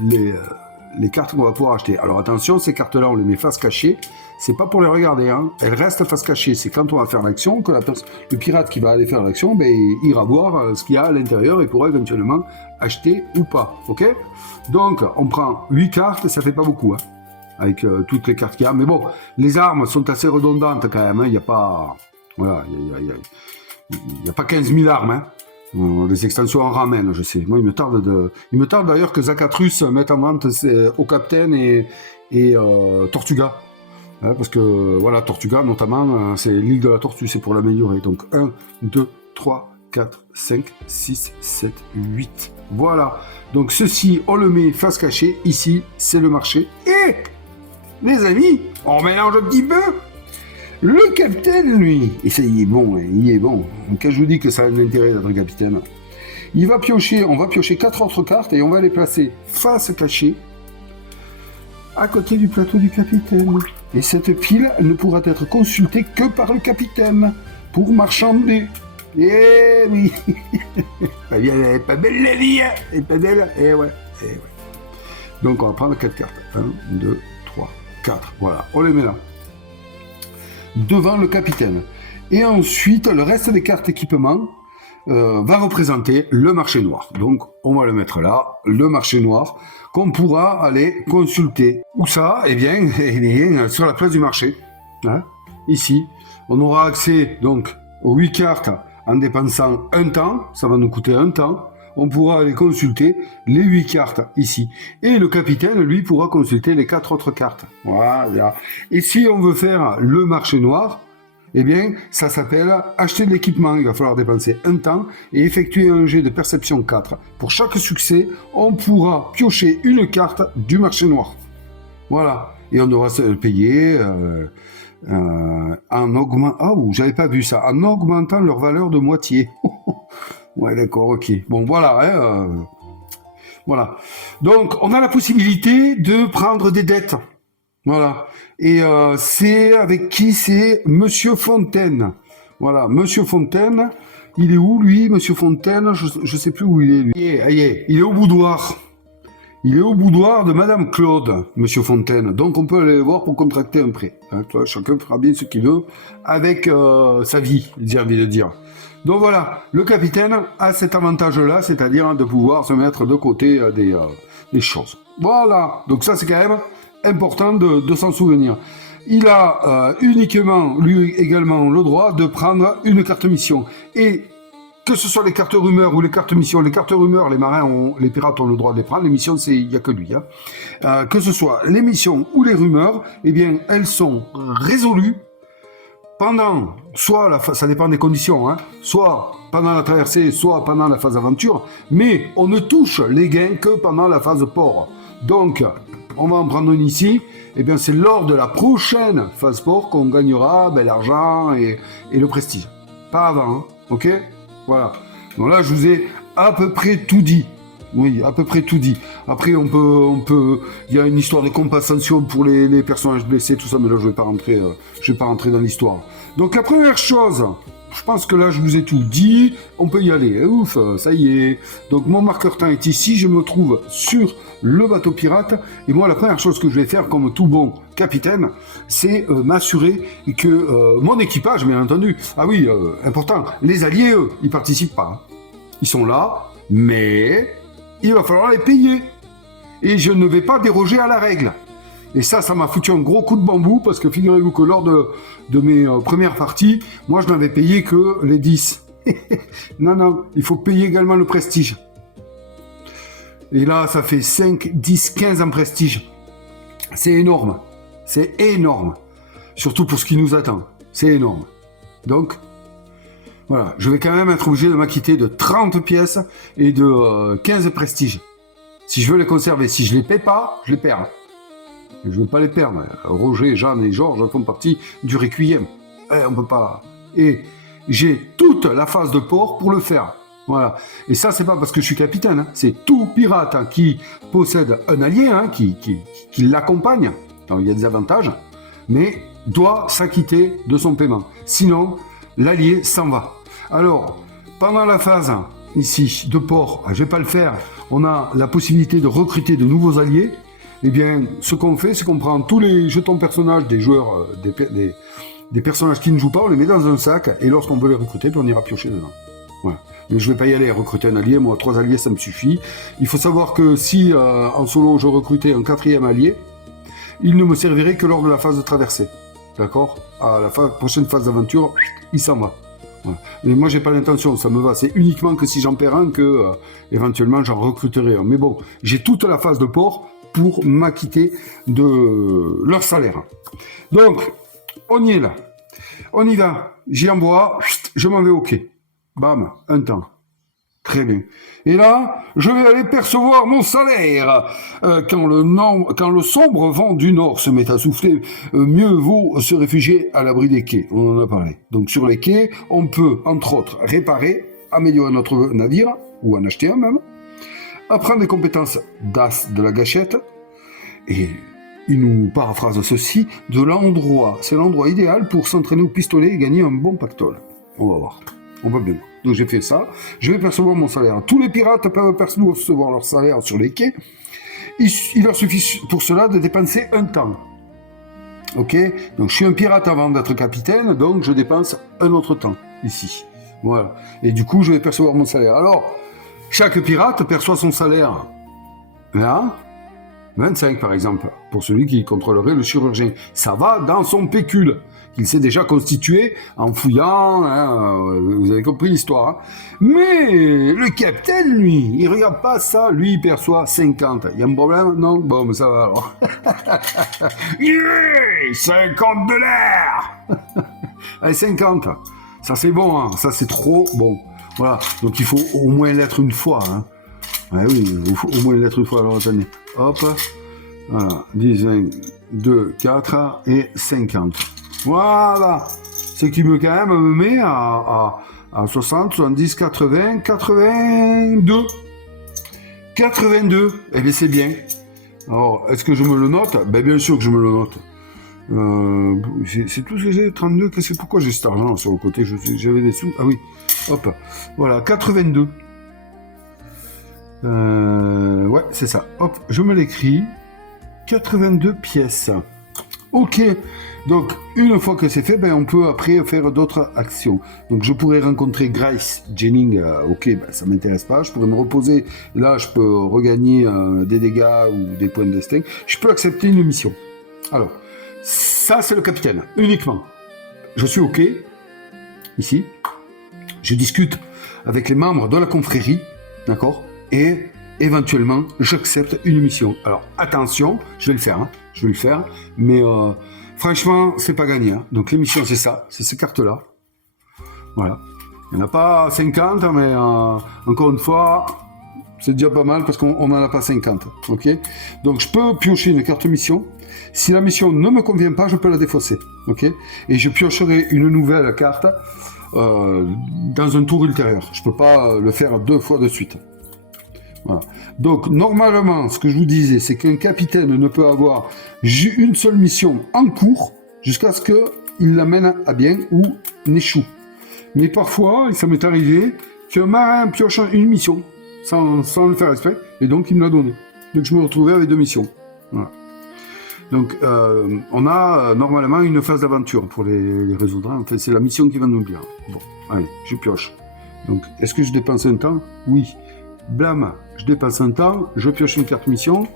les cartes qu'on va pouvoir acheter. Alors attention, ces cartes-là, on les met face cachée. C'est pas pour les regarder, hein. Elles restent face cachée. C'est quand on va faire l'action que le pirate qui va aller faire l'action, ben, il ira voir ce qu'il y a à l'intérieur et pourra éventuellement acheter ou pas. Ok? Donc, on prend 8 cartes, ça fait pas beaucoup, hein, avec toutes les cartes qu'il y a. Mais bon, les armes sont assez redondantes quand même. Hein. Il n'y a pas, voilà, il y a pas 15 000 armes. Hein. Les extensions en ramènent, je sais. Moi, il me tarde d'ailleurs que Zacatrus mette en vente au Capitaine et Tortuga. Hein, parce que, voilà, Tortuga, notamment, c'est l'île de la Tortue, c'est pour l'améliorer. Donc, 1, 2, 3, 4, 5, 6, 7, 8. Voilà. Donc, ceci, on le met face cachée. Ici, c'est le marché. Et, les amis, on mélange un petit peu. Le capitaine, lui, et ça, il est bon. Donc, quand je vous dis que ça a un intérêt d'être capitaine, on va piocher 4 autres cartes et on va les placer face cachée à côté du plateau du capitaine. Et cette pile, elle ne pourra être consultée que par le capitaine pour marchander. Eh oui. Elle est pas belle la vie, hein. Elle est pas belle. Eh ouais. Donc on va prendre 4 cartes. 1, 2, 3, 4. Voilà, on les met là. Devant le capitaine. Et ensuite, le reste des cartes équipement va représenter le marché noir. Donc, on va le mettre là, le marché noir, qu'on pourra aller consulter. Où ça? Eh bien, sur la place du marché. Hein, ici. On aura accès, donc, aux 8 cartes en dépensant un temps. Ça va nous coûter un temps. On pourra aller consulter les 8 cartes ici. Et le capitaine, lui, pourra consulter les 4 autres cartes. Voilà. Et si on veut faire le marché noir, eh bien, ça s'appelle acheter de l'équipement. Il va falloir dépenser un temps et effectuer un jet de perception 4. Pour chaque succès, on pourra piocher une carte du marché noir. Voilà. Et on devra se payer en augmentant... Oh, j'avais pas vu ça. En augmentant leur valeur de moitié. Ouais, d'accord, ok. Bon, voilà. Voilà. Donc, on a la possibilité de prendre des dettes. Voilà. Et c'est avec qui? C'est Monsieur Fontaine. Voilà, Monsieur Fontaine. Il est où, lui, Monsieur Fontaine? Je sais plus où il est, lui. Il est au boudoir. Il est au boudoir de Madame Claude, Monsieur Fontaine. Donc, on peut aller le voir pour contracter un prêt. Hein, chacun fera bien ce qu'il veut avec sa vie, j'ai envie de dire. Donc voilà, le capitaine a cet avantage-là, c'est-à-dire de pouvoir se mettre de côté des choses. Voilà, donc ça c'est quand même important de s'en souvenir. Il a uniquement, lui également, le droit de prendre une carte mission. Et que ce soit les cartes rumeurs ou les cartes missions, les cartes rumeurs, les pirates ont le droit de les prendre, les missions, il n'y a que lui. Hein. Que ce soit les missions ou les rumeurs, eh bien, elles sont résolues pendant, ça dépend des conditions, hein, soit pendant la traversée, soit pendant la phase aventure, mais on ne touche les gains que pendant la phase port. Donc, on va en prendre une ici, et bien c'est lors de la prochaine phase port qu'on gagnera l'argent et le prestige. Pas avant, hein, ok? Voilà. Donc là, je vous ai à peu près tout dit. Oui, à peu près tout dit. Après, il y a une histoire de compensation pour les personnages blessés, tout ça, mais là, je vais pas rentrer dans l'histoire. Donc, la première chose, je pense que là, je vous ai tout dit. On peut y aller. Ouf, ça y est. Donc, mon marqueur temps est ici. Je me trouve sur le bateau pirate. Et moi, la première chose que je vais faire, comme tout bon capitaine, c'est m'assurer que mon équipage, bien entendu. Ah oui, important. Les alliés, eux, ils participent pas. Ils sont là, mais il va falloir les payer. Et je ne vais pas déroger à la règle. Et ça m'a foutu un gros coup de bambou, parce que figurez-vous que lors de mes premières parties, moi je n'avais payé que les 10. Non, il faut payer également le prestige. Et là, ça fait 5, 10, 15 en prestige. C'est énorme. C'est énorme. Surtout pour ce qui nous attend. C'est énorme. Donc, voilà, je vais quand même être obligé de m'acquitter de 30 pièces et de 15 prestiges. Si je veux les conserver, si je les paie pas, je les perds. Je ne veux pas les perdre. Roger, Jeanne et Georges font partie du Requiem. On peut pas... Et j'ai toute la phase de port pour le faire. Voilà. Et ça, c'est pas parce que je suis capitaine. Hein. C'est tout pirate hein, qui possède un allié, hein, qui l'accompagne. Alors, il y a des avantages, mais doit s'acquitter de son paiement. Sinon, l'allié s'en va. Alors, pendant la phase ici de port, je vais pas le faire. On a la possibilité de recruter de nouveaux alliés. Eh bien, ce qu'on fait, c'est qu'on prend tous les jetons personnages des joueurs, des personnages qui ne jouent pas, on les met dans un sac, et lorsqu'on veut les recruter, puis on ira piocher dedans. Voilà. Mais je vais pas y aller recruter un allié, moi 3 alliés ça me suffit. Il faut savoir que si en solo je recrutais un 4e allié, il ne me servirait que lors de la phase de traversée. D'accord? À la prochaine phase d'aventure, il s'en va. Voilà. Mais moi j'ai pas l'intention, ça me va. C'est uniquement que si j'en perds un que éventuellement j'en recruterai un. Mais bon, j'ai toute la phase de port pour m'acquitter de leur salaire. Donc, on y est là. On y va. J'y envoie, je m'en vais au quai. Bam, un temps. Très bien. Et là, je vais aller percevoir mon salaire. Quand le sombre vent du nord se met à souffler, mieux vaut se réfugier à l'abri des quais. On en a parlé. Donc sur les quais, on peut, entre autres, réparer, améliorer notre navire, ou en acheter un même, apprendre des compétences d'as de la gâchette, et il nous paraphrase ceci, de l'endroit. C'est l'endroit idéal pour s'entraîner au pistolet et gagner un bon pactole. On va voir. On va bien. Donc j'ai fait ça. Je vais percevoir mon salaire. Tous les pirates peuvent percevoir leur salaire sur les quais. Il leur suffit pour cela de dépenser un temps. Ok? Donc je suis un pirate avant d'être capitaine, donc je dépense un autre temps ici. Voilà. Et du coup, je vais percevoir mon salaire. Alors, chaque pirate perçoit son salaire. Là, 25 par exemple, pour celui qui contrôlerait le chirurgien. Ça va dans son pécule, qu'il s'est déjà constitué en fouillant, hein, vous avez compris l'histoire. Hein. Mais le capitaine, lui, il regarde pas ça, lui il perçoit 50. Il y a un problème? Non? Bon, mais ça va alors. Yeah, 50 de l'air. Allez, 50. Ça c'est bon, hein. Ça c'est trop bon. Voilà, donc il faut au moins l'être une fois. Hein. Ah oui, il faut au moins l'être une fois. Alors attendez, hop, voilà, 10, 20, 2, 4 et 50. Voilà, ce qui me quand même me met à 60, 70, 80, 82. 82, eh bien c'est bien. Alors, est-ce que je me le note? Ben bien sûr que je me le note. C'est tout ce que j'ai, 32, pourquoi j'ai cet argent sur le côté? J'avais des sous, ah oui, hop, voilà, 82. Ouais, c'est ça, hop, je me l'écris, 82 pièces. Ok, donc une fois que c'est fait, ben, on peut après faire d'autres actions. Donc je pourrais rencontrer Grace Jennings, ok, ben, ça m'intéresse pas, je pourrais me reposer, là je peux regagner des dégâts ou des points de destin, je peux accepter une mission. Alors, ça c'est le capitaine, uniquement. Je suis ok, ici, je discute avec les membres de la confrérie, d'accord, et éventuellement j'accepte une mission. Alors attention, je vais le faire, hein, mais franchement c'est pas gagné. Hein. Donc l'émission c'est ça, c'est ces cartes-là. Voilà. Il n'y en a pas 50, mais encore une fois, c'est déjà pas mal parce qu'on n'en a pas 50. Ok. Donc je peux piocher une carte mission. Si la mission ne me convient pas, je peux la défausser. Ok. Et je piocherai une nouvelle carte dans un tour ultérieur. Je peux pas le faire 2 fois de suite. Voilà. Donc normalement, ce que je vous disais, c'est qu'un capitaine ne peut avoir une seule mission en cours jusqu'à ce qu'il l'amène à bien ou n'échoue. Mais parfois, ça m'est arrivé qu'un marin pioche une mission sans le faire exprès, et donc il me l'a donné. Donc je me retrouvais avec 2 missions. Voilà. Donc on a normalement une phase d'aventure pour les résoudre. Enfin, c'est la mission qui va nous le dire. Bon, allez, je pioche. Donc, est-ce que je dépense un temps? Oui. Blam, je dépasse un temps, je pioche une carte mission,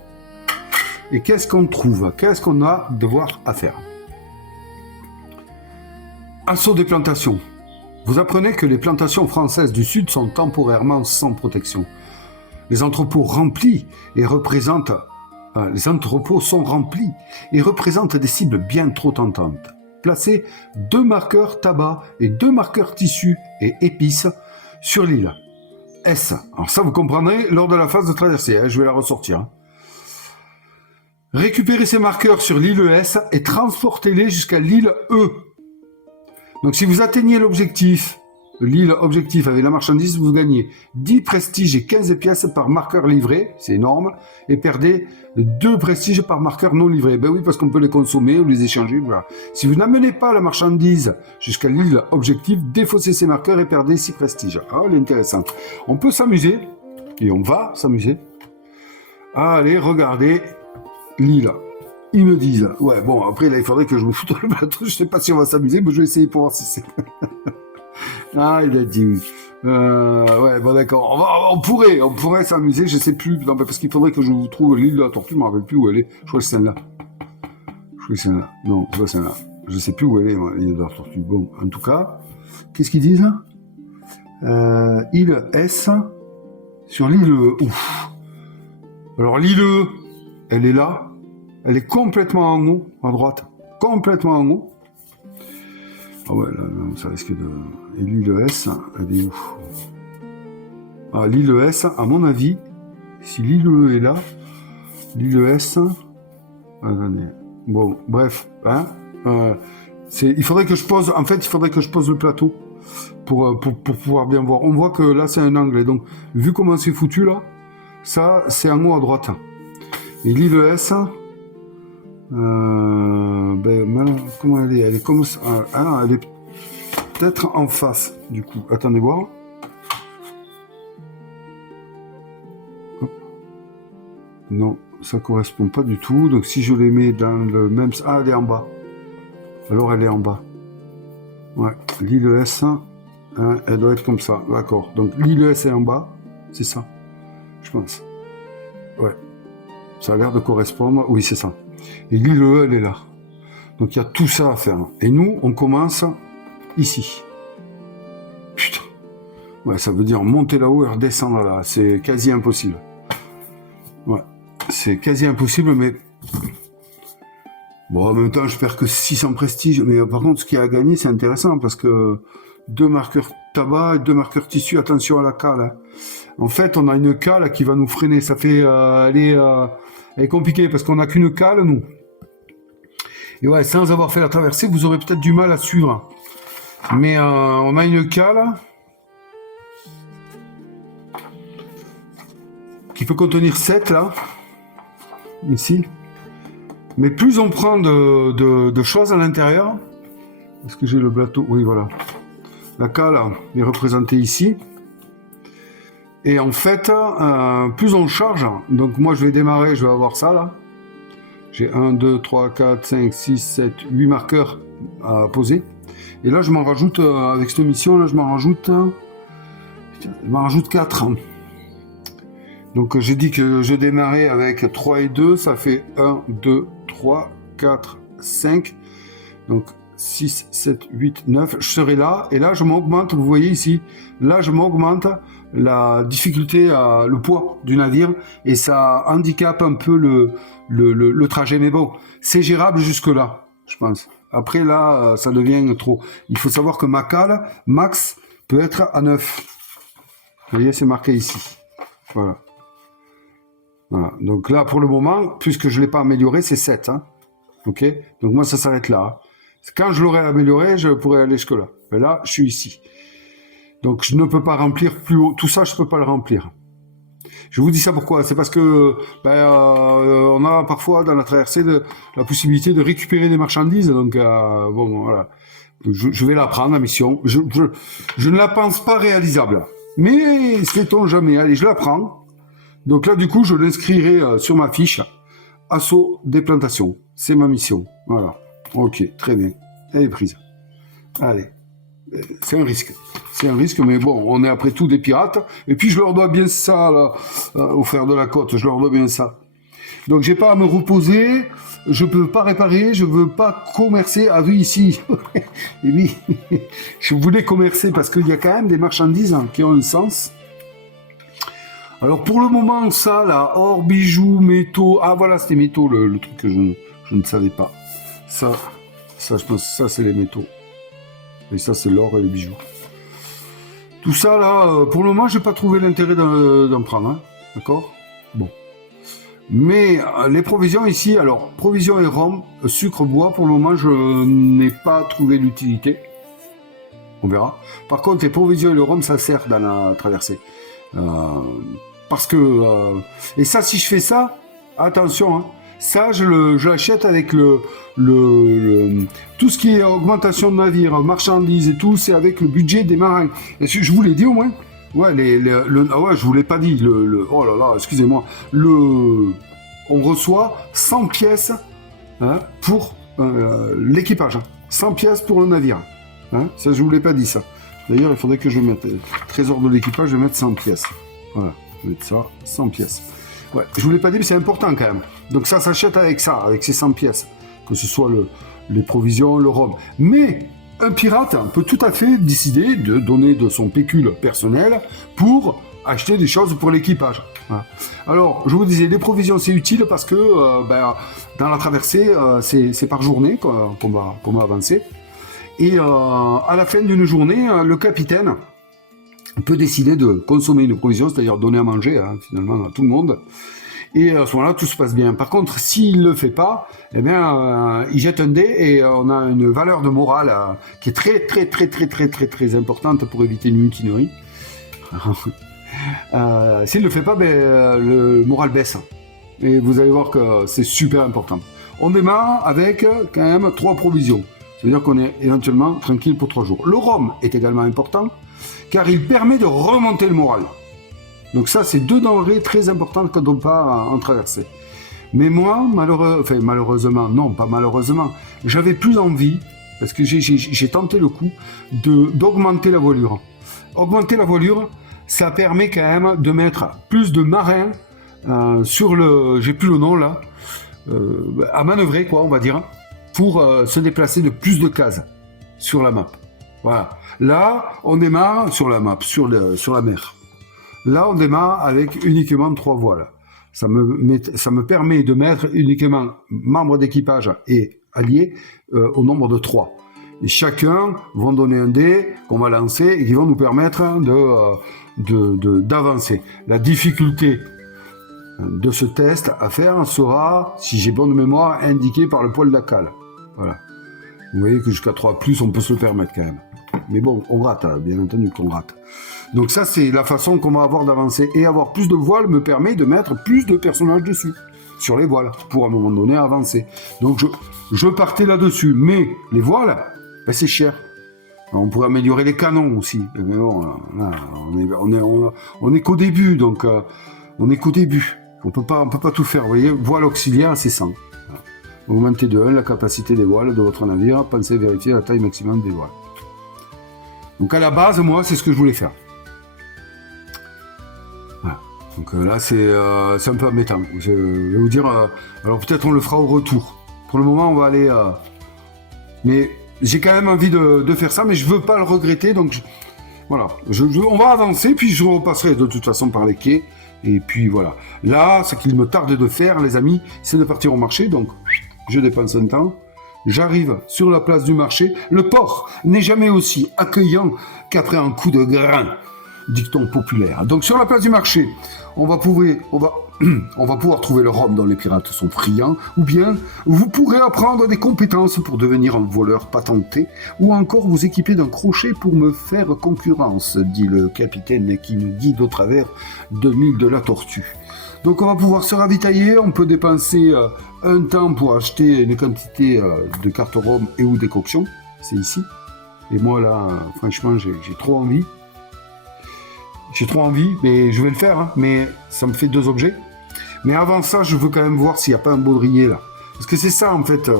et qu'est-ce qu'on trouve? Qu'est-ce qu'on a devoir à faire? Assaut des plantations. Vous apprenez que les plantations françaises du Sud sont temporairement sans protection. Les entrepôts remplis et représentent... les entrepôts sont remplis et représentent des cibles bien trop tentantes. Placez 2 marqueurs tabac et 2 marqueurs tissus et épices sur l'île. S. Alors ça, vous comprendrez lors de la phase de traversée. Hein, je vais la ressortir. Récupérez ces marqueurs sur l'île S et transportez-les jusqu'à l'île E. Donc si vous atteignez l'objectif, l'île objectif avec la marchandise, vous gagnez 10 prestiges et 15 pièces par marqueur livré, c'est énorme, et perdez 2 prestiges par marqueur non livré. Ben oui, parce qu'on peut les consommer ou les échanger, voilà. Si vous n'amenez pas la marchandise jusqu'à l'île objectif, défaussez ces marqueurs et perdez 6 prestiges. Ah, elle est intéressante. On peut s'amuser, et on va s'amuser. Allez, regardez l'île. Ils me disent, ouais, bon, après, là, il faudrait que je me foute le bateau, je sais pas si on va s'amuser, mais je vais essayer pour voir si c'est... Ah, il a dit oui. Ouais, bon d'accord. On pourrait s'amuser, je sais plus, non, parce qu'il faudrait que je vous trouve l'île de la tortue, je me rappelle plus où elle est. Je crois que c'est celle-là. Non, c'est pas celle-là. Je sais plus où elle est, l'île de la tortue. Bon, en tout cas, qu'est-ce qu'ils disent là île S sur l'île E. Ouf. Alors l'île E, elle est là. Elle est complètement en haut, à droite. Complètement en haut. Ah ouais, là, ça risque de... Et l'île S, elle est où? Ah, l'île S, à mon avis, si l'île E est là, l'île S... Attendez. Bon, bref, hein, il faudrait que je pose... En fait, il faudrait que je pose le plateau pour pouvoir bien voir. On voit que là, c'est un angle. Donc, vu comment c'est foutu, là, ça, c'est en haut à droite. Et l'île S... comment elle est? Elle est comme ça. Ah, elle est peut-être en face, du coup. Attendez voir. Hop. Non, ça correspond pas du tout. Donc si je les mets dans le même... Ah, elle est en bas. Alors elle est en bas. Ouais, l'île S, hein, elle doit être comme ça. D'accord. Donc l'île S est en bas. C'est ça, je pense. Ouais. Ça a l'air de correspondre. Oui, c'est ça. Et l'île E, elle est là. Donc il y a tout ça à faire. Et nous, on commence ici. Putain. Ouais, ça veut dire monter là-haut et redescendre là. C'est quasi impossible. Ouais. C'est quasi impossible, mais... Bon, en même temps, je perds que 600 prestiges. Mais par contre, ce qu'il y a à gagner, c'est intéressant, parce que 2 marqueurs tabac et 2 marqueurs tissu. Attention à la cale. Hein. En fait, on a une cale qui va nous freiner. Ça fait... elle est compliquée, parce qu'on n'a qu'une cale, nous. Et ouais, sans avoir fait la traversée, vous aurez peut-être du mal à suivre. Mais on a une cale qui peut contenir 7, là. Ici. Mais plus on prend de choses à l'intérieur... Est-ce que j'ai le bateau? Oui, voilà. La cale est représentée ici. Et en fait, plus on charge... Donc moi, je vais démarrer, je vais avoir ça, là. J'ai 1, 2, 3, 4, 5, 6, 7, 8 marqueurs à poser. Et là, je m'en rajoute, avec cette mission, là, je m'en rajoute 4. Donc, j'ai dit que je démarrais avec 3 et 2. Ça fait 1, 2, 3, 4, 5. Donc, 6, 7, 8, 9. Je serai là. Et là, je m'augmente, vous voyez ici. Là, je m'augmente la difficulté, le poids du navire. Et ça handicape un peu le trajet. Mais bon, c'est gérable jusque-là, je pense. Après, là, ça devient trop. Il faut savoir que ma cale, max, peut être à 9. Vous voyez, c'est marqué ici. Voilà. Voilà. Donc là, pour le moment, puisque je ne l'ai pas amélioré, c'est 7. Hein. Ok. Donc moi, ça s'arrête là. Quand je l'aurai amélioré, je pourrai aller jusque-là. Mais là, je suis ici. Donc je ne peux pas remplir plus haut. Tout ça, je ne peux pas le remplir. Je vous dis ça pourquoi? C'est parce que on a parfois dans la traversée la possibilité de récupérer des marchandises. Donc bon, voilà. Je vais la prendre, la mission. Je ne la pense pas réalisable. Mais sait-on jamais. Allez, je la prends. Donc là, du coup, je l'inscrirai sur ma fiche. Assaut des plantations. C'est ma mission. Voilà. Ok, très bien. Elle est prise. Allez. C'est un risque. C'est un risque, mais bon, on est après tout des pirates. Et puis, je leur dois bien ça, là, aux frères de la côte. Je leur dois bien ça. Donc, j'ai pas à me reposer. Je peux pas réparer. Je veux pas commercer. Ah oui, ici. Et oui. Je voulais commercer parce qu'il y a quand même des marchandises qui ont un sens. Alors, pour le moment, ça, là, or, bijoux, métaux. Ah, voilà, c'était métaux, le truc que je ne savais pas. Ça, je pense, ça, c'est les métaux. Et ça, c'est l'or et les bijoux. Tout ça, là, pour le moment, j'ai pas trouvé l'intérêt d'en prendre. Hein. D'accord? Bon. Mais les provisions ici, alors provisions et rhum, sucre, bois, pour le moment je n'ai pas trouvé l'utilité. On verra. Par contre les provisions et le rhum ça sert dans la traversée. Parce que... et ça si je fais ça, attention, hein, ça je l'achète avec tout ce qui est augmentation de navires, marchandises et tout, c'est avec le budget des marins. Est-ce que je vous l'ai dit au moins? Ouais, ah ouais, je vous l'ai pas dit. Oh là là, excusez-moi. On reçoit 100 pièces hein, pour l'équipage. 100 pièces pour le navire. Hein, ça, je vous l'ai pas dit ça. D'ailleurs, il faudrait que je mette trésor de l'équipage, je vais mettre 100 pièces. Voilà, je vais mettre ça, 100 pièces. Ouais, je vous l'ai pas dit, mais c'est important quand même. Donc ça s'achète avec ça, avec ces 100 pièces. Que ce soit les provisions, le rhum. Mais un pirate peut tout à fait décider de donner de son pécule personnel pour acheter des choses pour l'équipage. Voilà. Alors, je vous disais, les provisions, c'est utile parce que dans la traversée, c'est par journée qu'on va avancer. Et à la fin d'une journée, le capitaine peut décider de consommer une provision, c'est-à-dire donner à manger finalement à tout le monde. Et à ce moment-là, tout se passe bien. Par contre, s'il ne le fait pas, eh bien, il jette un dé et on a une valeur de morale qui est très importante pour éviter une mutinerie. S'il ne le fait pas, le moral baisse. Et vous allez voir que c'est super important. On démarre avec quand même 3 provisions. Ça veut dire qu'on est éventuellement tranquille pour 3 jours. Le rhum est également important car il permet de remonter le moral. Donc ça, c'est 2 denrées très importantes quand on part en traversée. Mais moi, malheureusement, non, pas malheureusement, j'avais plus envie, parce que j'ai tenté le coup, d'augmenter la voilure. Augmenter la voilure, ça permet quand même de mettre plus de marins sur j'ai plus le nom là, à manœuvrer quoi, on va dire, pour se déplacer de plus de cases sur la map. Voilà. Là, on démarre sur la map, sur la mer. Là, on démarre avec uniquement 3 voiles. Ça me permet de mettre uniquement membres d'équipage et alliés au nombre de 3. Et chacun vont donner un dé qu'on va lancer et qui vont nous permettre d'avancer. La difficulté de ce test à faire sera, si j'ai bonne mémoire, indiquée par le poil d'Acal. Voilà. Vous voyez que jusqu'à 3+, on peut se le permettre quand même. Mais bon, on rate, bien entendu qu'on rate. Donc ça, c'est la façon qu'on va avoir d'avancer. Et avoir plus de voiles me permet de mettre plus de personnages dessus, sur les voiles, pour à un moment donné avancer. Donc je partais là-dessus. Mais les voiles, c'est cher. On pourrait améliorer les canons aussi. Mais bon, là, on est qu'au début, donc on est qu'au début. On peut pas tout faire, vous voyez. Voile auxiliaire, c'est 100. Voilà. Augmentez de 1 la capacité des voiles de votre navire. Pensez vérifier la taille maximum des voiles. Donc à la base, moi, c'est ce que je voulais faire. Voilà. Donc là, c'est un peu embêtant. Je vais vous dire, alors peut-être on le fera au retour. Pour le moment, on va aller... mais j'ai quand même envie de faire ça, mais je veux pas le regretter, donc voilà. On va avancer, puis je repasserai de toute façon par les quais. Et puis voilà. Là, ce qu'il me tarde de faire, les amis, c'est de partir au marché. Donc, je dépense un temps. J'arrive sur la place du marché. Le port n'est jamais aussi accueillant qu'après un coup de grain, dicton populaire. Donc sur la place du marché, on va pouvoir trouver le rhum dont les pirates sont friands, ou bien vous pourrez apprendre des compétences pour devenir un voleur patenté, ou encore vous équiper d'un crochet pour me faire concurrence, dit le capitaine qui nous guide au travers de l'île de la Tortue. Donc on va pouvoir se ravitailler, on peut dépenser un temps pour acheter une quantité de cartes rhum et ou décoctions, c'est ici. Et moi là, franchement, j'ai trop envie. J'ai trop envie, mais je vais le faire, hein, mais ça me fait 2 objets. Mais avant ça, je veux quand même voir s'il n'y a pas un baudrier là. Parce que c'est ça en fait,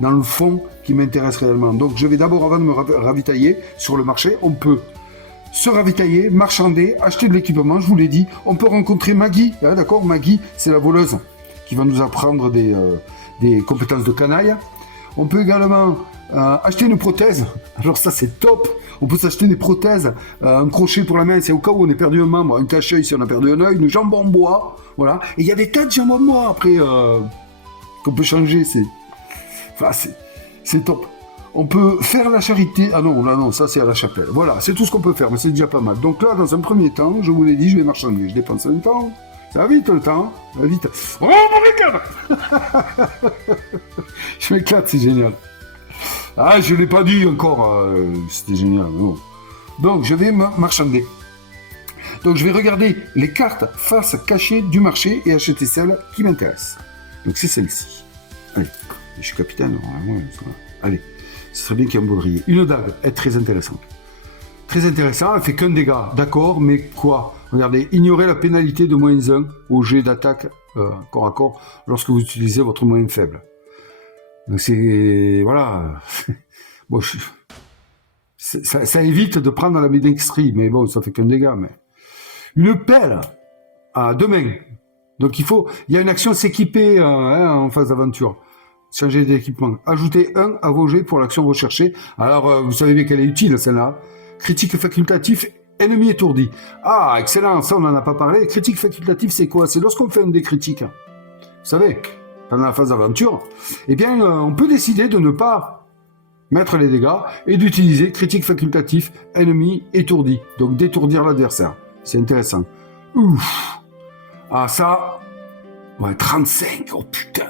dans le fond, qui m'intéresse réellement. Donc je vais d'abord, avant de me ravitailler sur le marché, on peut se ravitailler, marchander, acheter de l'équipement, je vous l'ai dit. On peut rencontrer Maggie, hein, d'accord. Maggie, c'est la voleuse qui va nous apprendre des compétences de canaille. On peut également acheter une prothèse. Alors ça, c'est top. On peut s'acheter des prothèses, un crochet pour la main, c'est au cas où on a perdu un membre, un cache-œil si on a perdu un œil, une jambe en bois, voilà. Et il y a des tas de jambes en bois après qu'on peut changer, c'est top. On peut faire la charité. Ah non, là non, ça c'est à la chapelle. Voilà, c'est tout ce qu'on peut faire, mais c'est déjà pas mal. Donc là, dans un premier temps, je vous l'ai dit, je vais marchander. Je dépense un temps, Ça va vite le temps, ça va vite. Oh, mon je m'éclate, c'est génial. Ah, je ne l'ai pas dit encore, c'était génial. Non. Donc, je vais marchander. Donc, je vais regarder les cartes face cachée du marché et acheter celles qui m'intéressent. Donc, c'est celle-ci. Allez, je suis capitaine. Allez, ce serait bien qu'il y ait un baudrier. Une dague est très intéressante. Très intéressant, elle fait qu'un dégât. D'accord, mais quoi? Regardez, ignorez la pénalité de -1 au jet d'attaque corps à corps lorsque vous utilisez votre moyen faible. Donc, c'est... Voilà. Bon, ça évite de prendre la midextrie, mais bon, ça fait qu'un dégât. Mais... Une pelle à 2 mains. Donc il y a une action s'équiper en phase d'aventure. Changer d'équipement. Ajoutez 1 à vos jets pour l'action recherchée. Alors vous savez bien qu'elle est utile celle-là. Critique facultatif, ennemi étourdi. Ah, excellent, ça on n'en a pas parlé. Critique facultatif, c'est quoi? C'est lorsqu'on fait un dé critique. Vous savez, pendant la phase d'aventure, eh bien on peut décider de ne pas mettre les dégâts et d'utiliser critique facultatif, ennemi étourdi. Donc d'étourdir l'adversaire. C'est intéressant. Ouf. Ah ça... Ouais, 35. Oh putain.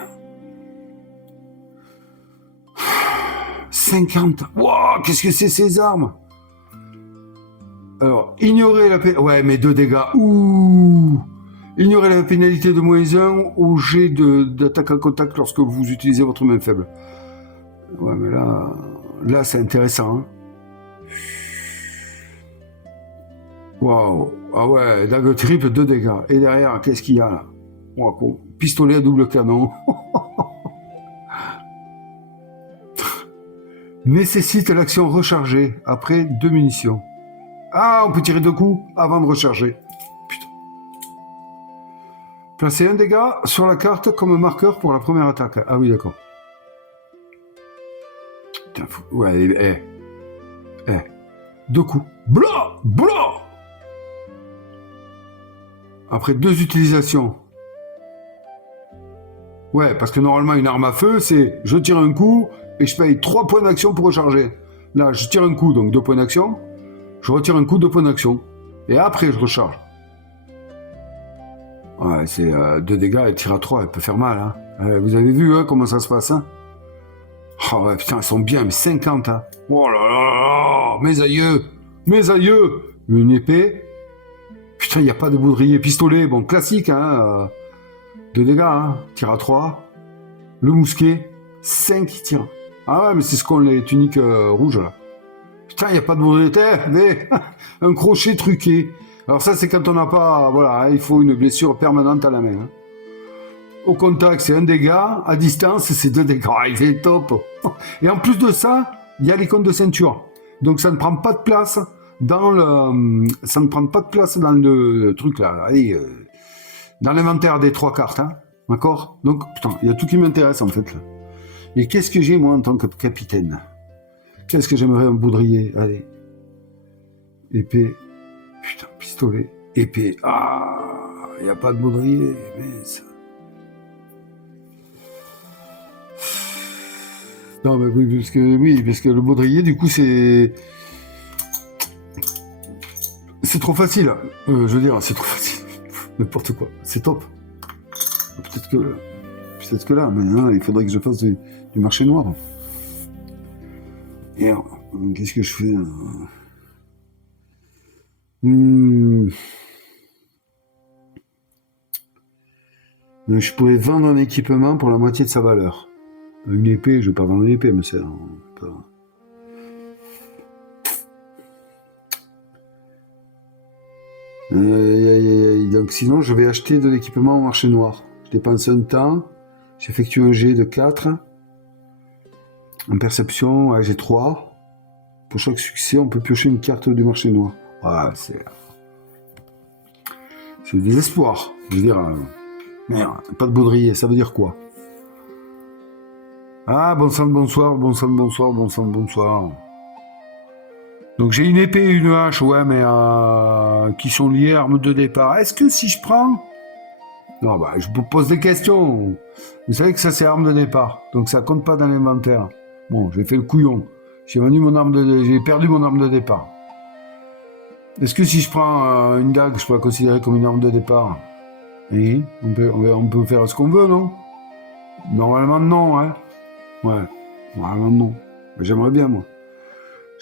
50. Wow, qu'est-ce que c'est ces armes? Alors, ignorer la pénalité... Ouais, mais 2 dégâts. Ouh. Ignorer la pénalité de -1 au jet d'attaque en contact lorsque vous utilisez votre main faible. Ouais, mais là c'est intéressant. Hein. Waouh. Ah ouais, dague triple, 2 dégâts. Et derrière, qu'est-ce qu'il y a là? Wow, pistolet à double canon. Nécessite l'action rechargée après 2 munitions. Ah, on peut tirer 2 coups avant de recharger. Putain. Placez 1 dégât sur la carte comme marqueur pour la première attaque. Ah oui, d'accord. Putain, ouais, 2 coups. Blah, blah. Après 2 utilisations. Ouais, parce que normalement, une arme à feu, c'est je tire un coup et je paye 3 points d'action pour recharger. Là, je tire un coup, donc 2 points d'action. Je retire un coup, 2 points d'action. Et après, je recharge. Ouais, c'est 2 dégâts, elle tire à 3, elle peut faire mal. Hein. Vous avez vu comment ça se passe hein? Oh ouais, putain, elles sont bien, mais 50. Hein. Oh là là, mes aïeux. Une épée. Putain, il n'y a pas de baudrier. Pistolet, bon, classique, hein. 2 dégâts, hein. Tire à 3. Le mousquet, 5 tirs. Ah ouais, mais c'est ce qu'ont les tuniques rouges, là. Putain, il n'y a pas de baudrier. Mais un crochet truqué. Alors ça, c'est quand on n'a pas... Voilà, il faut une blessure permanente à la main. Hein. Au contact, c'est 1 dégât. À distance, c'est 2 dégâts. Ah, il est top. Et en plus de ça, il y a les comptes de ceinture. Donc ça ne prend pas de place dans le... Ça ne prend pas de place dans le truc, là. Allez... dans l'inventaire des 3 cartes, hein, d'accord? Donc, putain, il y a tout qui m'intéresse, en fait, là. Et qu'est-ce que j'ai, moi, en tant que capitaine? Qu'est-ce que j'aimerais un baudrier? Allez. Épée. Putain, pistolet. Épée. Ah, il n'y a pas de baudrier, mais ça... Non, mais oui, parce que le baudrier, du coup, c'est... C'est trop facile. Je veux dire, c'est trop facile. N'importe quoi. C'est top. Peut-être que là, mais hein, il faudrait que je fasse du marché noir. Et alors, qu'est-ce que je fais Donc, je pourrais vendre un équipement pour la moitié de sa valeur. Une épée, je vais pas vendre une épée, mais c'est... Donc sinon, je vais acheter de l'équipement au marché noir. Je dépense un temps, j'effectue un jet de 4. En perception, ouais, j'ai 3. Pour chaque succès, on peut piocher une carte du marché noir. Ouais, c'est le désespoir. Je veux dire, merde, pas de baudrier, ça veut dire quoi? Ah, bon sang de bonsoir. Donc j'ai une épée et une hache, ouais, mais qui sont liées à armes de départ. Est-ce que si je prends... Non, bah, je vous pose des questions. Vous savez que ça, c'est arme de départ. Donc ça compte pas dans l'inventaire. Bon, j'ai fait le couillon. J'ai perdu mon arme de départ. Est-ce que si je prends une dague, je peux la considérer comme une arme de départ? Et on peut faire ce qu'on veut, non? Normalement, non, hein? Ouais, normalement, non. Mais j'aimerais bien, moi.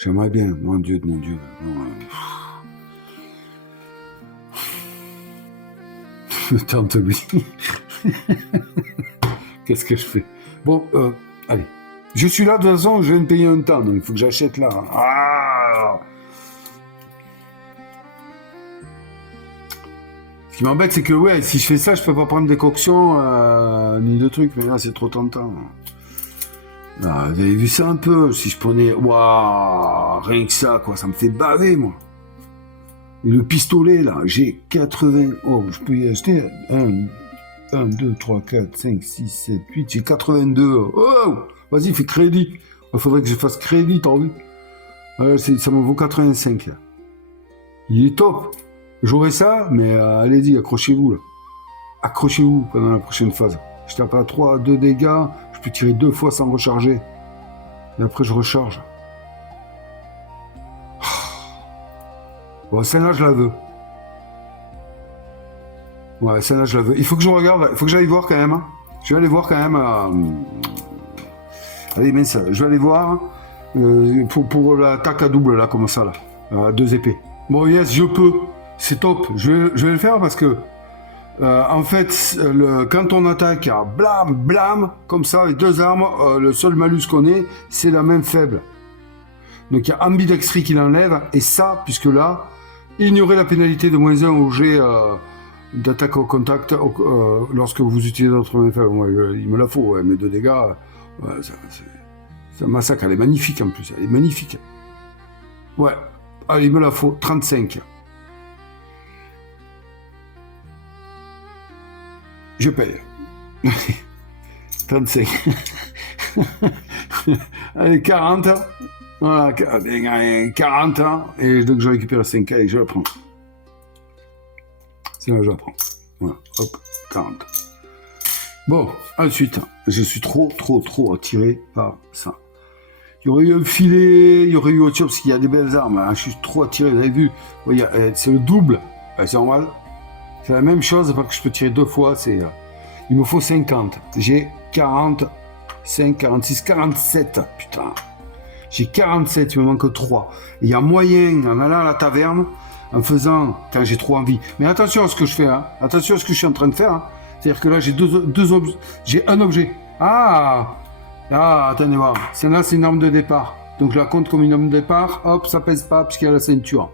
J'aimerais bien, mon Dieu de mon Dieu. Non, tante oui. Qu'est-ce que je fais? Bon, allez. Je suis là, de toute façon, je viens de payer un temps, donc il faut que j'achète là. Ah! Ce qui m'embête, c'est que, ouais, si je fais ça, je peux pas prendre des coctions, ni de trucs, mais là, c'est trop tentant. Ah, vous avez vu ça un peu? Si je prenais... Waouh! Rien que ça, quoi, ça me fait baver, moi. Et le pistolet, là, j'ai 80... Oh, je peux y acheter 1, 2, 3, 4, 5, 6, 7, 8... J'ai 82. Oh! Vas-y, fais crédit. Il faudrait que je fasse crédit, t'as vu? Ça me vaut 85, là. Il est top. J'aurai ça, mais allez-y, accrochez-vous, là. Accrochez-vous pendant la prochaine phase. Je tape à 3, 2 dégâts, je peux tirer 2 fois sans recharger. Et après, je recharge. Bon, celle-là, je la veux. Ouais, celle-là, je la veux. Il faut que je regarde, il faut que j'aille voir quand même. Je vais aller voir quand même. Allez, mince, je vais aller voir pour l'attaque à double, là, comme ça, là. 2 épées. Bon, yes, je peux. C'est top. Je vais le faire parce que, en fait, quand on attaque à blam, blam, comme ça, avec 2 armes, le seul malus qu'on ait, c'est la main faible. Donc, il y a ambidextrie qui l'enlève, et ça, puisque là, ignorez la pénalité de -1 au jet d'attaque au contact lorsque vous utilisez votre main faible. Moi, il me la faut, ouais, mais 2 dégâts, ouais, c'est un massacre. Elle est magnifique en plus, elle est magnifique. Ouais, allez, il me la faut, 35. Je paye. 35. Allez, 40. Voilà, 40. Et donc je récupère 5. Allez, je la prends. C'est là que je la prends. Voilà, hop, 40. Bon, ensuite, je suis trop attiré par ça. Il y aurait eu un filet, il y aurait eu autre chose, parce qu'il y a des belles armes. Hein. Je suis trop attiré, vous avez vu. C'est le double. C'est normal. C'est la même chose, parce que je peux tirer 2 fois. Il me faut 50. J'ai 45, 46, 47. Putain. J'ai 47, il me manque 3. Et il y a moyen, en allant à la taverne, en faisant, quand j'ai trop envie. Mais attention à ce que je fais. Hein. Attention à ce que je suis en train de faire. Hein. C'est-à-dire que là, j'ai un objet. Ah, attendez voir. Celle-là, c'est une arme de départ. Donc je la compte comme une arme de départ. Hop, ça pèse pas, puisqu'il y a la ceinture.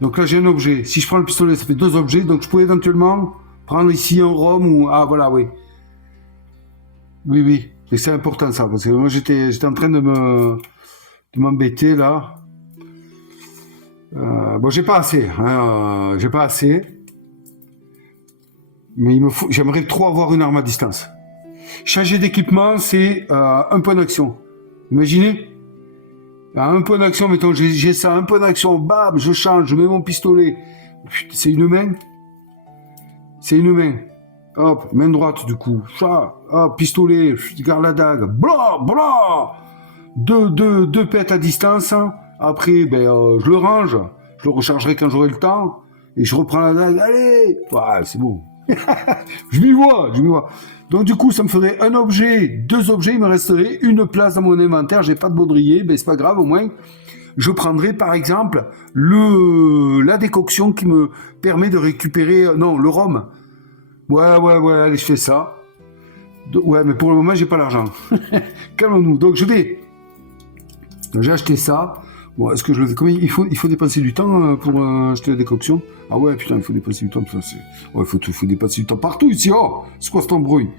Donc là, j'ai un objet. Si je prends le pistolet, ça fait 2 objets. Donc je pourrais éventuellement prendre ici un rhum ou... Ah, voilà, oui. Oui. Et c'est important, ça. Parce que moi, j'étais en train de m'embêter, là. Bon, j'ai pas assez. Hein, j'ai pas assez. Mais j'aimerais trop avoir une arme à distance. Changer d'équipement, c'est un point d'action. Imaginez, à un point d'action, mettons, j'ai ça, un point d'action, bam, je change, je mets mon pistolet. C'est une main. C'est une main. Hop, main droite du coup. Ça, hop, pistolet, je garde la dague. Blah. Deux pètes à distance. Après, je le range. Je le rechargerai quand j'aurai le temps. Et je reprends la dague. Allez, ouais, c'est bon. je m'y vois. Donc du coup, ça me ferait un objet, 2 objets, il me resterait une place dans mon inventaire, j'ai pas de baudrier, c'est pas grave, au moins, je prendrai par exemple la décoction qui me permet de récupérer, le rhum. Ouais, allez, je fais ça. Ouais, mais pour le moment, j'ai pas l'argent. Calmons-nous. Donc j'ai acheté ça. Bon, est-ce que je le fais? Combien il faut dépenser du temps pour acheter la décoction? Ah ouais, putain, il faut dépenser du temps. Il faut dépenser du temps partout ici. Oh, c'est quoi cet embrouille?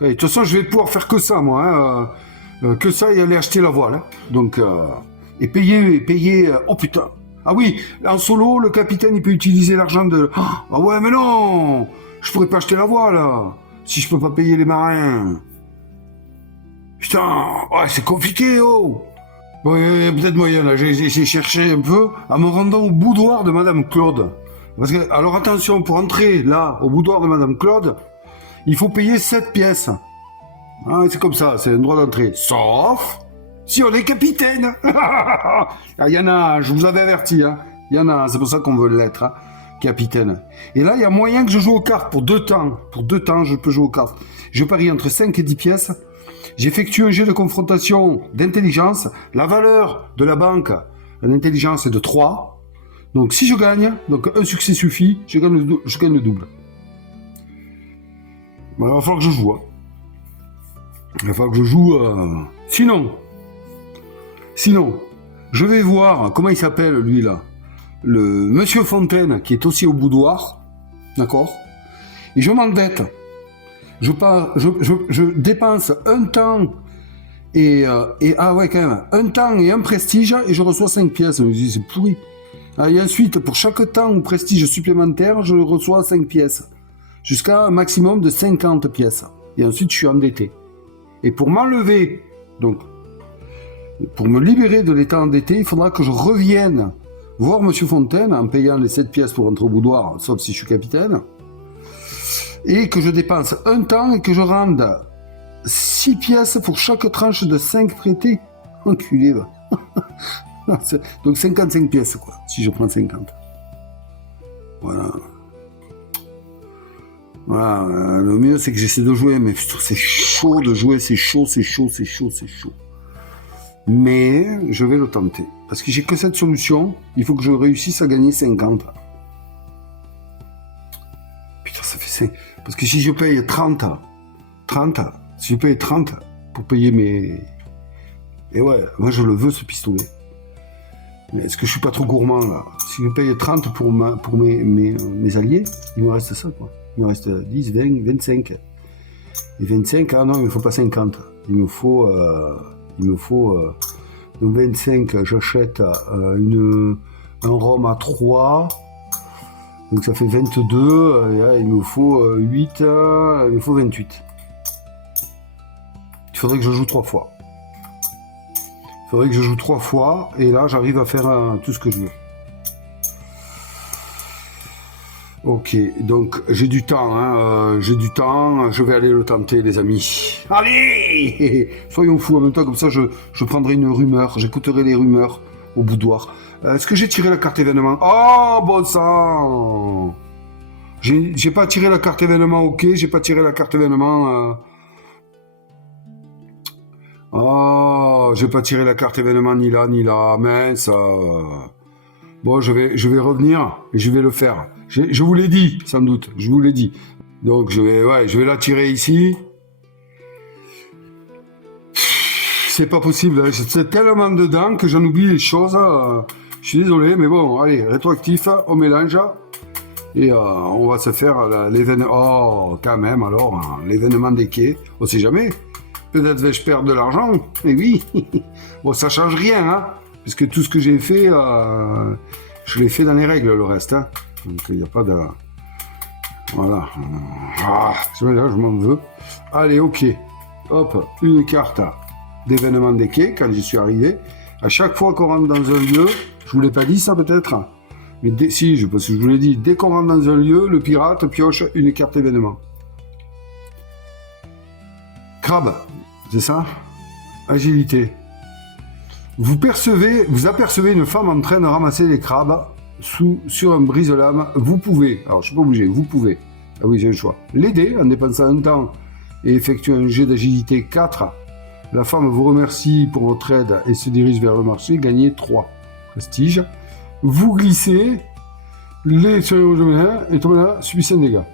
De toute façon, je vais pouvoir faire que ça, moi. Que ça et aller acheter la voile. Hein. Donc, et payer. Oh putain. Ah oui, en solo, le capitaine, il peut utiliser l'argent de... Ah ouais, mais non, je pourrais pas acheter la voile, si je peux pas payer les marins. Putain, ouais, c'est compliqué, oh. Bon, il y a peut-être moyen, là. J'ai cherché un peu en me rendant au boudoir de Madame Claude. Parce que, alors attention, pour entrer là, au boudoir de Madame Claude, il faut payer 7 pièces. Ah, c'est comme ça, c'est un droit d'entrée. Sauf si on est capitaine. Il y en a, je vous avais averti, hein. Il y en a, c'est pour ça qu'on veut l'être. Hein. capitaine. Et là, il y a moyen que je joue aux cartes pour 2 temps. Pour 2 temps, je peux jouer aux cartes. Je parie entre 5 et 10 pièces. J'effectue un jet de confrontation d'intelligence. La valeur de la banque en intelligence est de 3. Donc si je gagne, donc un succès suffit, je gagne le double. Bon, il va falloir que je joue. Hein. Il va falloir que je joue. Sinon, je vais voir, comment il s'appelle lui là, le Monsieur Fontaine, qui est aussi au boudoir, d'accord. Et je m'endette. Je dépense un temps un temps et un prestige et je reçois 5 pièces. Je me dis, c'est pourri. Et ensuite, pour chaque temps ou prestige supplémentaire, je reçois 5 pièces. Jusqu'à un maximum de 50 pièces. Et ensuite, je suis endetté. Et pour m'enlever, donc, pour me libérer de l'état endetté, il faudra que je revienne voir Monsieur Fontaine en payant les 7 pièces pour rentrer au boudoir, sauf si je suis capitaine, et que je dépense un temps et que je rende 6 pièces pour chaque tranche de 5 prêtés. Enculé, va. Donc 55 pièces, quoi, si je prends 50. Voilà. Voilà, le mieux c'est que j'essaie de jouer, mais putain, c'est chaud de jouer, c'est chaud. Mais je vais le tenter. Parce que j'ai que cette solution, il faut que je réussisse à gagner 50. Putain, ça fait 5. Parce que si je paye 30, si je paye 30 pour payer mes... Et ouais, moi je le veux ce pistolet. Mais est-ce que je suis pas trop gourmand là? Si je paye 30 pour mes alliés, il me reste ça quoi. Il me reste 10, 20, 25. Et 25, ah non, il me faut pas 50. Il me faut donc 25, j'achète un rhum à 3. Donc ça fait 22, et là, il me faut 8, il me faut 28. Il faudrait que je joue 3 fois. Et là j'arrive à faire tout ce que je veux. Ok, donc j'ai du temps, je vais aller le tenter les amis. Allez, soyons fous en même temps, comme ça je prendrai une rumeur, j'écouterai les rumeurs au boudoir. Est-ce que j'ai tiré la carte événement? Oh, bon sang! J'ai pas tiré la carte événement, ok, j'ai pas tiré la carte événement... Oh, j'ai pas tiré la carte événement ni là, mince. Bon, je vais revenir et je vais le faire. Je vous l'ai dit, sans doute, je vous l'ai dit. Donc je vais la tirer ici. C'est pas possible, c'est tellement dedans que j'en oublie les choses. Je suis désolé, mais bon, allez, rétroactif, on mélange. Et on va se faire l'événement. Oh, quand même, alors, l'événement des quais, on sait jamais. Peut-être vais-je perdre de l'argent, et oui. Bon, ça change rien, hein, puisque tout ce que j'ai fait, je l'ai fait dans les règles, le reste. Hein. Donc, il n'y a pas de... Voilà. Là, je m'en veux. Allez, ok. Hop, une carte d'événement des quais, quand j'y suis arrivé. À chaque fois qu'on rentre dans un lieu, je vous l'ai pas dit ça peut-être, mais parce que je vous l'ai dit, dès qu'on rentre dans un lieu, le pirate pioche une carte événement. Crabe, c'est ça? Agilité. Vous apercevez une femme en train de ramasser des crabes sur un brise-lame. Vous pouvez, alors je suis pas obligé, vous pouvez, ah oui j'ai le choix, l'aider en dépensant un temps et effectuer un jet d'agilité 4. La femme vous remercie pour votre aide et se dirige vers le marché, gagnez 3 prestige. Vous glissez, les sur et tout là, subissez un dégât.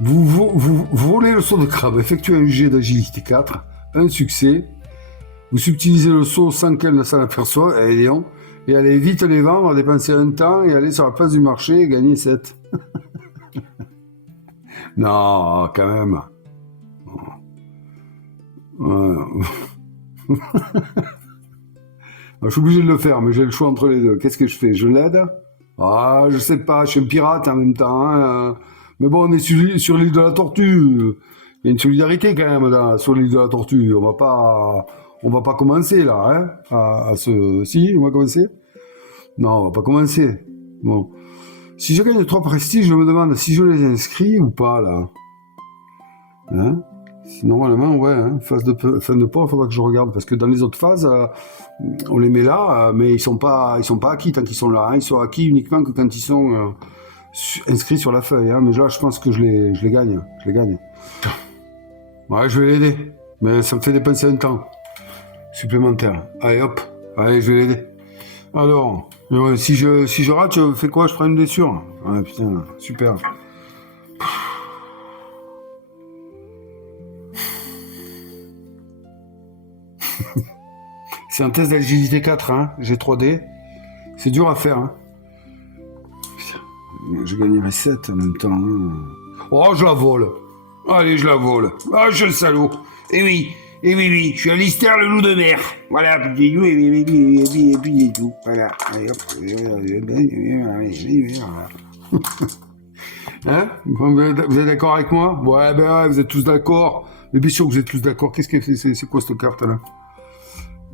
Vous volez le saut de crabe, effectuez un jet d'agilité 4, un succès. Vous subtilisez le saut sans qu'elle ne s'en aperçoive, et allez vite les vendre, dépenser un temps et aller sur la place du marché et gagner 7. Non, quand même. Je suis obligé de le faire, mais j'ai le choix entre les deux. Qu'est-ce que je fais? Je l'aide? Ah, je sais pas, je suis un pirate en même temps. Hein. Mais bon, on est sur l'île de la Tortue. Il y a une solidarité quand même sur l'île de la Tortue. On va pas commencer là, hein, Si, on va commencer? Non, on va pas commencer. Bon. Si je gagne 3 prestiges, je me demande si je les inscris ou pas, là. Hein? Normalement, ouais, hein, fin de port, il faudra que je regarde, parce que dans les autres phases, on les met là, mais ils sont pas acquis tant qu'ils sont là. Hein. Ils sont acquis uniquement que quand ils sont inscrits sur la feuille. Hein. Mais là, je pense que je les gagne. Je les gagne. Ouais, je vais l'aider. Mais ça me fait dépenser un temps supplémentaire. Allez, hop. Allez, je vais l'aider. Alors, si je rate, je fais quoi? Je prends une blessure. Ah putain, super. C'est un test d'agilité 4, hein. J'ai 3D. C'est dur à faire, hein. Putain, je gagnerai 7 en même temps. Hein. Oh, je la vole. Allez, je la vole. Ah, je suis le salaud. Eh oui, oui, je suis Alistair le loup de mer. Voilà, puis et puis tout. Voilà. Allez, hop. Hein? Vous êtes d'accord avec moi? Ouais, ben ouais, vous êtes tous d'accord. Mais bien sûr que vous êtes tous d'accord. Qu'est-ce que c'est quoi cette carte là?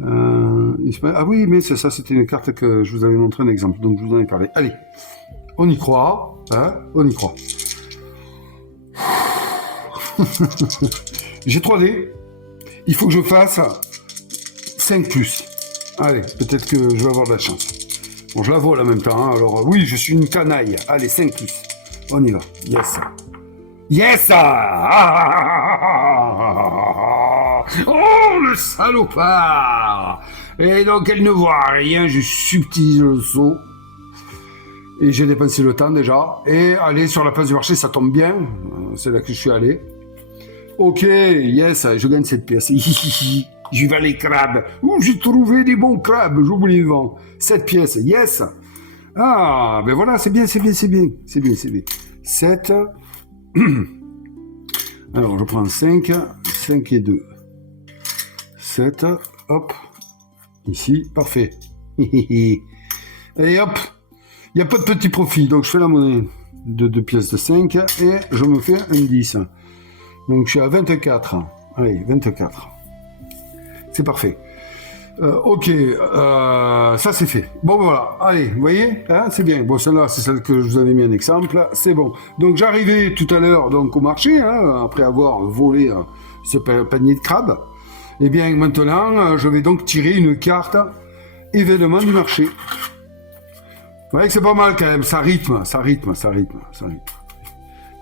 Ah oui, mais c'est ça, c'était une carte que je vous avais montré un exemple, donc je vous en ai parlé. Allez, on y croit, hein? On y croit. J'ai 3D. Il faut que je fasse 5 plus. Allez, peut-être que je vais avoir de la chance. Bon, je la vole en même temps, hein, alors oui, je suis une canaille. Allez, 5 plus. On y va. Yes. Yes! Oh, le salopard! Et donc, elle ne voit rien, je subtilise le saut. Et j'ai dépensé le temps déjà. Et aller sur la place du marché, ça tombe bien. C'est là que je suis allé. Ok, yes, je gagne cette pièce. J'y vais les crabes. Ouh, j'ai trouvé des bons crabes, j'oublie le vent. 7 pièces, yes. Ah, ben voilà, c'est bien. 7. Alors, je prends 5 et 2. 7, hop. Ici, parfait. Et hop. Il n'y a pas de petit profit, donc je fais la monnaie de 2 pièces de 5 et je me fais un 10. Donc je suis à 24. Allez, 24. C'est parfait. Ok, ça c'est fait. Bon voilà, allez, vous voyez, hein, c'est bien. Bon, celle-là, c'est celle que je vous avais mis un exemple. C'est bon. Donc j'arrivais tout à l'heure donc au marché, hein, après avoir volé ce panier de crabes. Et bien maintenant, je vais donc tirer une carte événement du marché. Vous voyez que c'est pas mal quand même, ça rythme.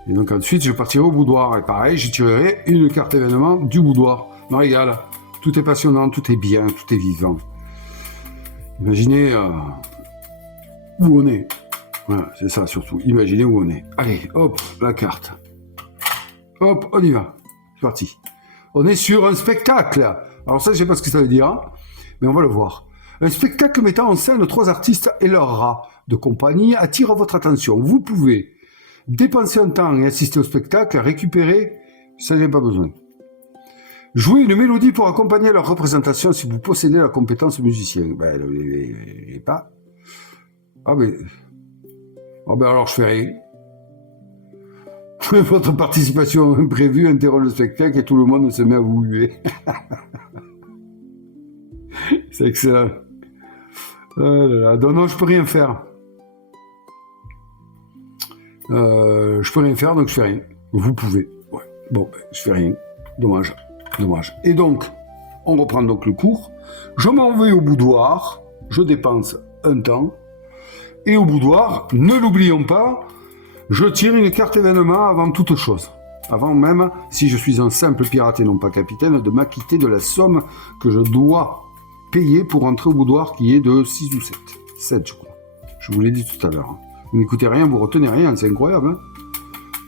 Et donc ensuite, je partirai au boudoir. Et pareil, je tirerai une carte événement du boudoir. Je me régale. Tout est passionnant, tout est bien, tout est vivant. Imaginez où on est. Voilà, c'est ça surtout. Imaginez où on est. Allez, hop, la carte. Hop, on y va. C'est parti. On est sur un spectacle. Alors ça, je sais pas ce que ça veut dire, hein, mais on va le voir. Un spectacle mettant en scène 3 artistes et leurs rats de compagnie attire votre attention. Vous pouvez dépenser un temps et assister au spectacle, récupérer, ça j'ai pas besoin. Jouer une mélodie pour accompagner leur représentation si vous possédez la compétence musicien. Ben, je n'ai pas. Ah ben alors je fais rien. Votre participation imprévue interrompt le spectacle et tout le monde se met à vous huer. C'est excellent. Oh là là. Non, je peux rien faire. Je peux rien faire, donc je fais rien. Vous pouvez. Ouais. Bon, je fais rien. Dommage. Et donc, on reprend donc le cours. Je m'en vais au boudoir. Je dépense un temps. Et au boudoir, ne l'oublions pas, je tire une carte événement avant toute chose. Avant même, si je suis un simple pirate et non pas capitaine, de m'acquitter de la somme que je dois payer pour entrer au boudoir, qui est de 6 ou 7. 7, je crois. Je vous l'ai dit tout à l'heure. Vous n'écoutez rien, vous retenez rien, c'est incroyable. Hein.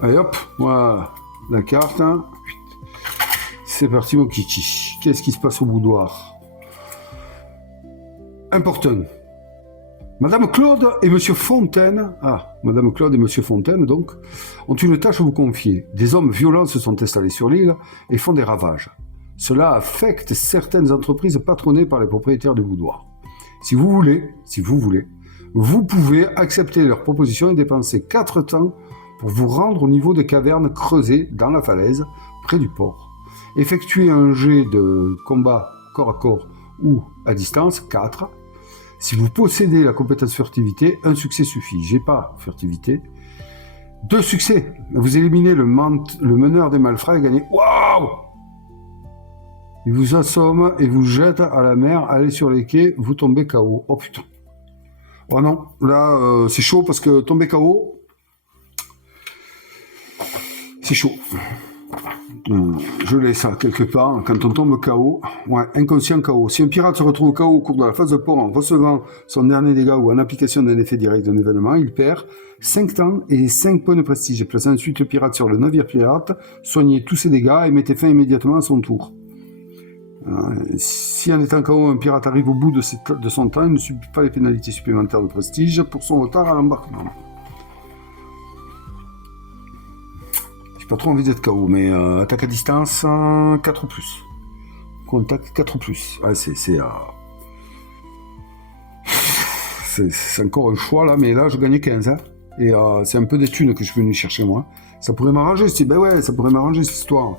Allez hop, voilà la carte. Hein. C'est parti mon kiki. Qu'est-ce qui se passe au boudoir? Important. Madame Claude et Monsieur Fontaine, Madame Claude et Monsieur Fontaine, donc, ont une tâche à vous confier. Des hommes violents se sont installés sur l'île et font des ravages. Cela affecte certaines entreprises patronnées par les propriétaires du boudoir. Si vous voulez, vous pouvez accepter leurs propositions et dépenser 4 temps pour vous rendre au niveau des cavernes creusées dans la falaise, près du port. Effectuez un jet de combat corps à corps ou à distance, 4. Si vous possédez la compétence furtivité, un succès suffit. J'ai pas furtivité. 2 succès. Vous éliminez le meneur des malfrats et gagnez. Waouh! Il vous assomme et vous jette à la mer. Allez sur les quais, vous tombez KO. Oh putain. Oh non, là, c'est chaud parce que tomber KO, c'est chaud. Je laisse ça quelque part. Quand on tombe KO, ouais, inconscient KO. Si un pirate se retrouve KO au cours de la phase de port en recevant son dernier dégât ou en application d'un effet direct d'un événement, il perd 5 temps et 5 points de prestige. Placez ensuite le pirate sur le navire pirate, soignez tous ses dégâts et mettez fin immédiatement à son tour. Si en étant KO, un pirate arrive au bout de son temps, il ne subit pas les pénalités supplémentaires de prestige pour son retard à l'embarquement. J'ai pas trop envie d'être KO, mais attaque à distance, 4 ou plus. Contact 4 ou plus. Ouais, c'est encore un choix là, mais là je gagnais 15. Hein. Et c'est un peu des thunes que je suis venu chercher moi. Ça pourrait m'arranger, ben ouais, ça pourrait m'arranger cette histoire.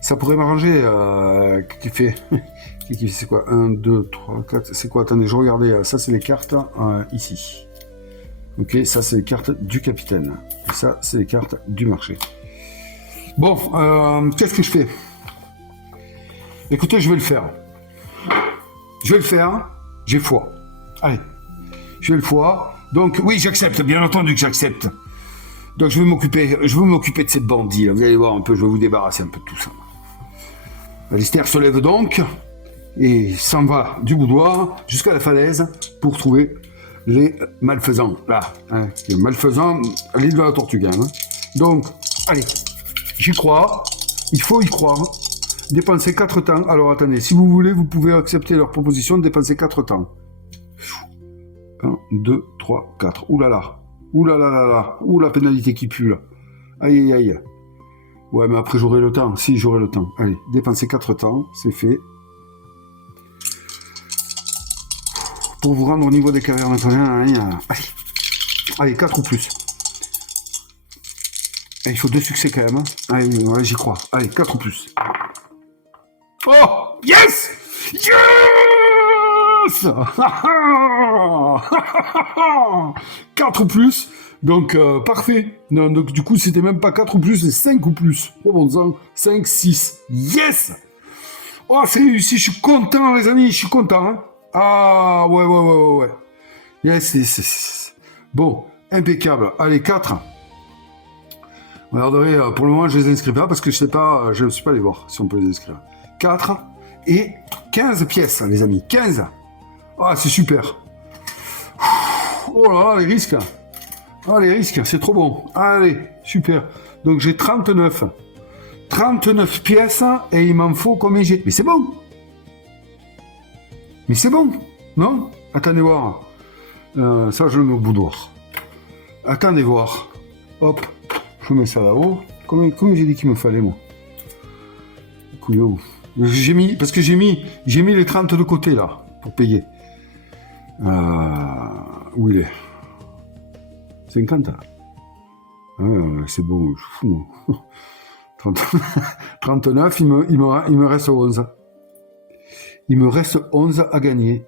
Ça pourrait m'arranger. Qui fait c'est quoi 1, 2, 3, 4. C'est quoi? Attendez, je regardais. Ça, c'est les cartes ici. Ok, ça, c'est les cartes du capitaine. Et ça, c'est les cartes du marché. Bon, qu'est-ce que je fais? Écoutez, je vais le faire. J'ai foi. Allez, je vais le foie. Donc, oui, j'accepte. Bien entendu que j'accepte. Donc, je vais m'occuper de cette bandit. Là. Vous allez voir un peu, je vais vous débarrasser un peu de tout ça. Alistair se lève donc et s'en va du boudoir jusqu'à la falaise pour trouver les malfaisants. Là, hein, les malfaisants à l'île de la Tortugue. Hein. Donc, allez, j'y crois. Il faut y croire. Dépenser 4 temps. Alors, attendez, si vous voulez, vous pouvez accepter leur proposition de dépenser 4 temps. 1, 2, 3, 4. Ouh là là. Ouh là là là là. Ouh la pénalité qui pue là. Aïe aïe aïe. Ouais, mais après j'aurai le temps. Si, j'aurai le temps. Allez, dépenser 4 temps, c'est fait. Pour vous rendre au niveau des cavernes. Allez, 4 ou plus. Et il faut 2 succès quand même. Hein. Allez, ouais, j'y crois. Allez, 4 ou plus. Oh! Yes! Yes! 4 ou plus. Donc, parfait. Non, donc, du coup, c'était même pas 4 ou plus, c'est 5 ou plus. Oh, bon sang. 5, 6. Yes! Oh, c'est réussi. Je suis content, les amis. Je suis content. Hein. Ah, ouais. Yes. Bon, impeccable. Allez, 4. Regardez, pour le moment, je les inscris pas parce que je ne suis pas allé voir si on peut les inscrire. 4 et 15 pièces, les amis. 15. Ah, c'est super. Oh là là, les risques. Ah, les risques, c'est trop bon. Allez, super. Donc, j'ai 39. 39 pièces et il m'en faut combien j'ai... Mais c'est bon. Non? Attendez voir. Ça, je le mets au boudoir. Attendez voir. Hop, je mets ça là-haut. Combien j'ai dit qu'il me fallait, moi? Couillot. J'ai mis les 30 de côté, là, pour payer. Où il est? 50. C'est bon, je fous. 39, il me reste 11. Il me reste 11 à gagner.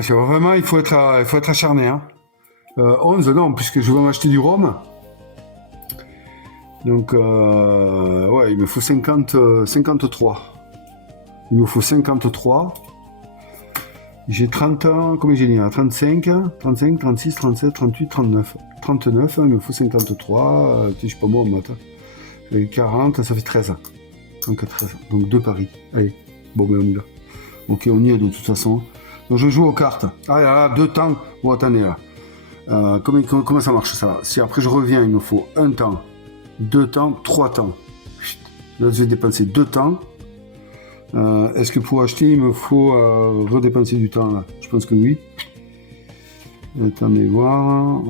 C'est vraiment, il faut être acharné. Hein. 11, non, puisque je vais m'acheter du rhum. Donc, ouais, il me faut 53. Il me faut 53. J'ai 30 ans, combien j'ai dit là 35, 36, 37, 38, 39. 39, il me faut 53. Je suis pas bon en maths. 40, ça fait 13. Donc 13. Donc 2 paris. Allez, bon, ben on y va. Ok, on y est de toute façon. Donc je joue aux cartes. Ah là, 2 temps. Bon, attendez là. Comment ça marche ça? Si après je reviens, il me faut 1 temps, 2 temps, 3 temps. Là, je vais dépenser 2 temps. Est-ce que pour acheter, il me faut redépenser du temps là? Je pense que oui. Attendez voir.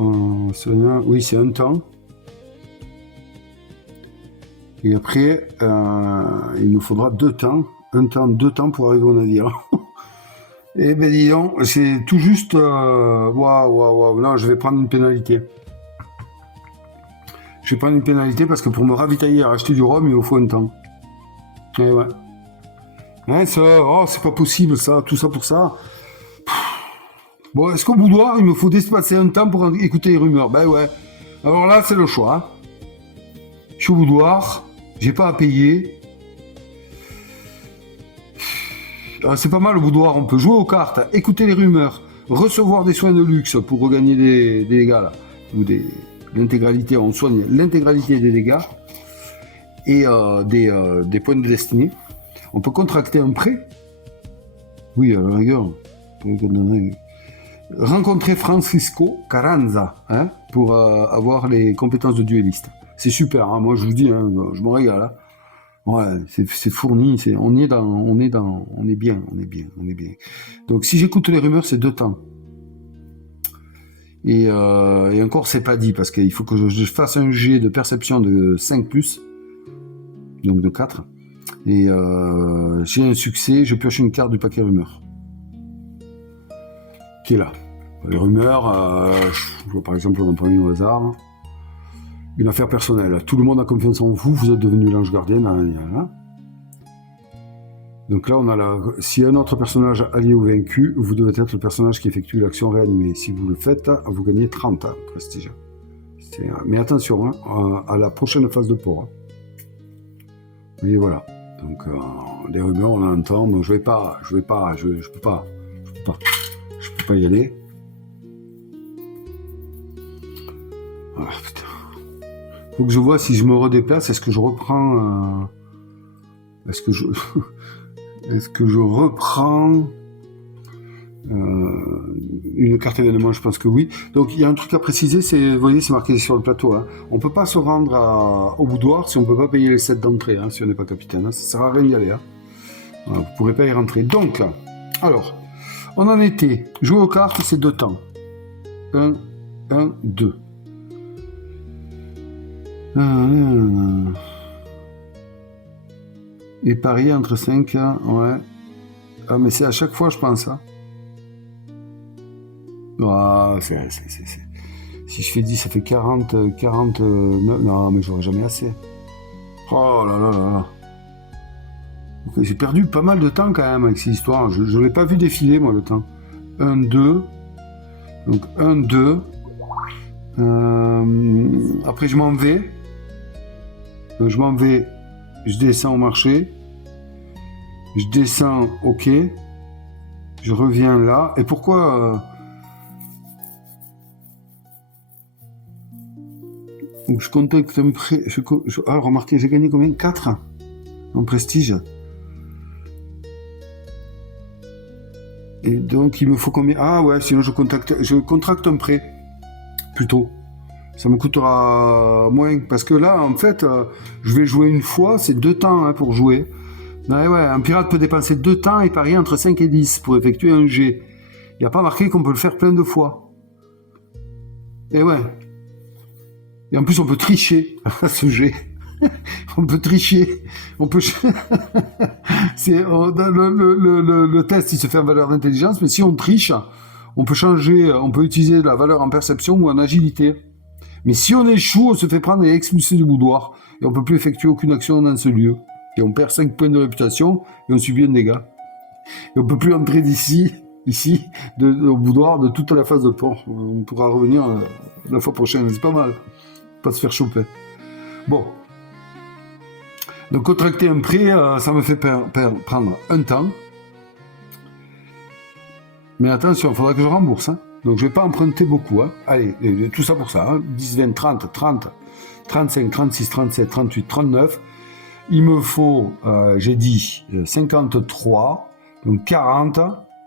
Oui, c'est 1 temps. Et après, il nous faudra 2 temps. 1 temps, 2 temps pour arriver au navire. Eh ben dis donc, c'est tout juste... Waouh. Non, je vais prendre une pénalité. Je vais prendre une pénalité parce que pour me ravitailler à acheter du rhum, il me faut 1 temps. Eh ouais. Hein, ça, c'est pas possible ça, tout ça pour ça. Bon, est-ce qu'au boudoir, il me faut dépasser 1 temps pour écouter les rumeurs? Ben ouais. Alors là, c'est le choix. Hein. Je suis au boudoir. J'ai pas à payer. Ah, c'est pas mal le boudoir, on peut jouer aux cartes, écouter les rumeurs, recevoir des soins de luxe pour regagner des dégâts, là, ou l'intégralité, on soigne l'intégralité des dégâts, et des points de destinée. On peut contracter un prêt. Oui, à la rigueur. Rencontrer Francisco Carranza, hein, pour avoir les compétences de duelliste. C'est super, hein, moi je vous dis, hein, je me régale. Hein. Ouais, c'est fourni, on est bien. Donc si j'écoute les rumeurs, c'est 2 temps. Et encore, c'est pas dit, parce qu'il faut que je fasse un jet de perception de 5+, donc de 4. Et j'ai un succès, je pioche une carte du paquet rumeurs. Qui est là. Les rumeurs, je vois par exemple, on prend une au hasard. Une affaire personnelle. Tout le monde a confiance en vous, vous êtes devenu l'ange gardien. Donc là, on a si un autre personnage allié ou vaincu, vous devez être le personnage qui effectue l'action réanimée. Si vous le faites, vous gagnez 30 prestige. Mais attention, hein, à la prochaine phase de port. Hein. Et voilà. Donc, les rumeurs, on en entend. Donc, je peux pas y aller. Ah, putain. Faut que je vois si je me redéplace, est-ce que je reprends... Est-ce que je reprends une carte événement? Je pense que oui. Donc il y a un truc à préciser, vous voyez, c'est marqué sur le plateau. Hein. On ne peut pas se rendre au boudoir si on ne peut pas payer les 7 d'entrée, hein, si on n'est pas capitaine. Hein. Ça ne sert à rien d'y aller. Hein. Voilà, vous ne pourrez pas y rentrer. Donc, alors, on en était. Jouer aux cartes, c'est 2 temps. 1, 2. Et parier entre 5, ouais. Ah, mais c'est à chaque fois, je pense. Hein. Ah, si je fais 10, ça fait 49. Non, mais j'aurai jamais assez. Oh là là là là. Okay, j'ai perdu pas mal de temps quand même avec ces histoires. Je ne l'ai pas vu défiler, moi, le temps. 1, 2. Donc 1, 2. Après, je m'en vais. Je descends au marché. Je descends, ok. Je reviens là. Et pourquoi je contacte un prêt. Remarquez, j'ai gagné combien? 4 en prestige. Et donc, il me faut combien? Ah ouais, sinon je contracte un prêt. Plutôt. Ça me coûtera moins. Parce que là, en fait, je vais jouer une fois. C'est 2 temps hein, pour jouer. Ouais, un pirate peut dépenser 2 temps et parier entre 5 et 10 pour effectuer un jet. Il n'y a pas marqué qu'on peut le faire plein de fois. Et ouais. Et en plus, on peut tricher à ce jet. On peut tricher. On peut... le test, il se fait en valeur d'intelligence, mais si on triche, on peut changer, on peut utiliser la valeur en perception ou en agilité. Mais si on échoue, on se fait prendre et expulser du boudoir. Et on ne peut plus effectuer aucune action dans ce lieu. Et on perd 5 points de réputation et on subit un dégât. Et on ne peut plus entrer ici, au boudoir de toute la phase de port. On pourra revenir la fois prochaine. C'est pas mal. Pas se faire choper. Bon. Donc contracter un prêt, ça me fait prendre un temps. Mais attention, il faudra que je rembourse. Hein. Donc je ne vais pas emprunter beaucoup. Hein. Allez, tout ça pour ça. Hein. 10, 20, 30, 30, 35, 36, 37, 38, 39. Il me faut, j'ai dit, 53. Donc 40,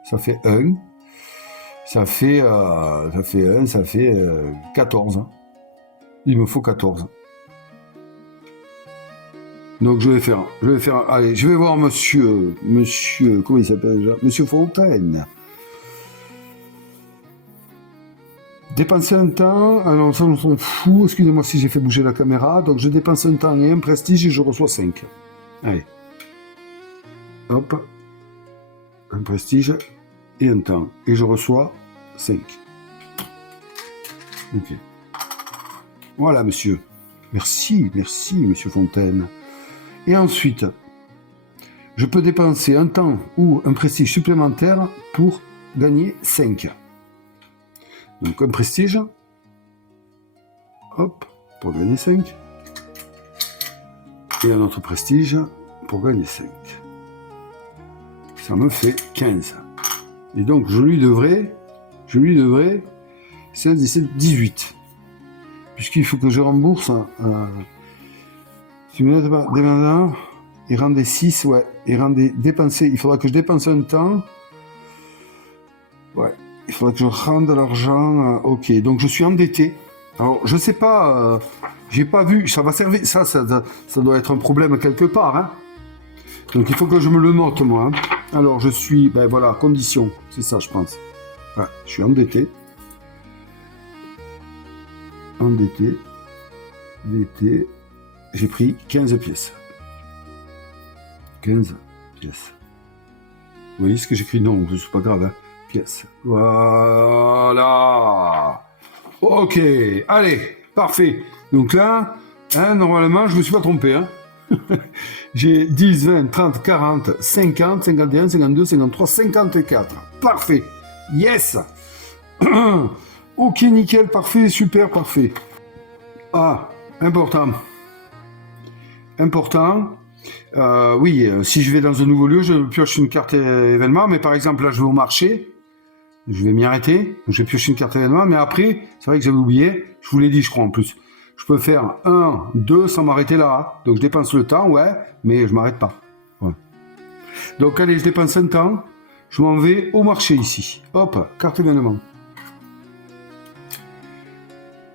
ça fait 1. Ça fait 14. Hein. Il me faut 14. Donc je vais faire, allez, je vais voir monsieur, comment il s'appelle déjà? Monsieur Fontaine. Dépenser un temps, alors ça on s'en fout, excusez-moi si j'ai fait bouger la caméra, donc je dépense un temps et un prestige et je reçois 5. Allez. Hop. Un prestige et un temps. Et je reçois 5. Ok. Voilà monsieur. Merci, monsieur Fontaine. Et ensuite, je peux dépenser un temps ou un prestige supplémentaire pour gagner 5. Donc un prestige, hop, pour gagner 5. et un autre prestige pour gagner 5. Ça me fait 15. Et donc, je lui devrais 16, 17, 18. Puisqu'il faut que je rembourse. Si vous n'êtes pas dépendant, il rend des 6, ouais. Il rend des dépensés. Il faudra que je dépense un temps. Ouais. Il faudra que je rende de l'argent. Ok, donc je suis endetté. Alors, je sais pas. J'ai pas vu. Ça va servir. Ça doit être un problème quelque part. Hein. Donc, il faut que je me le note, moi. Hein. Alors, je suis. Ben voilà, condition. C'est ça, je pense. Ouais, je suis endetté. Endetté. J'ai pris 15 pièces. 15 pièces. Vous voyez ce que j'écris? Non, c'est pas grave. Hein. Pièces. Voilà. Ok. Allez. Parfait. Donc là, hein, normalement, je me suis pas trompé. Hein. J'ai 10, 20, 30, 40, 50, 51, 52, 53, 54. Parfait. Yes. Ok, nickel. Parfait. Super. Parfait. Ah, important. Oui, si je vais dans un nouveau lieu, je pioche une carte événement, mais par exemple, là, je vais au marché, je vais m'y arrêter, je vais piocher une carte événement, mais après, c'est vrai que j'avais oublié, je vous l'ai dit, je crois, en plus, je peux faire 1, 2 sans m'arrêter là, donc je dépense le temps, ouais, mais je m'arrête pas. Ouais. Donc, allez, je dépense un temps, je m'en vais au marché ici, hop, carte événement.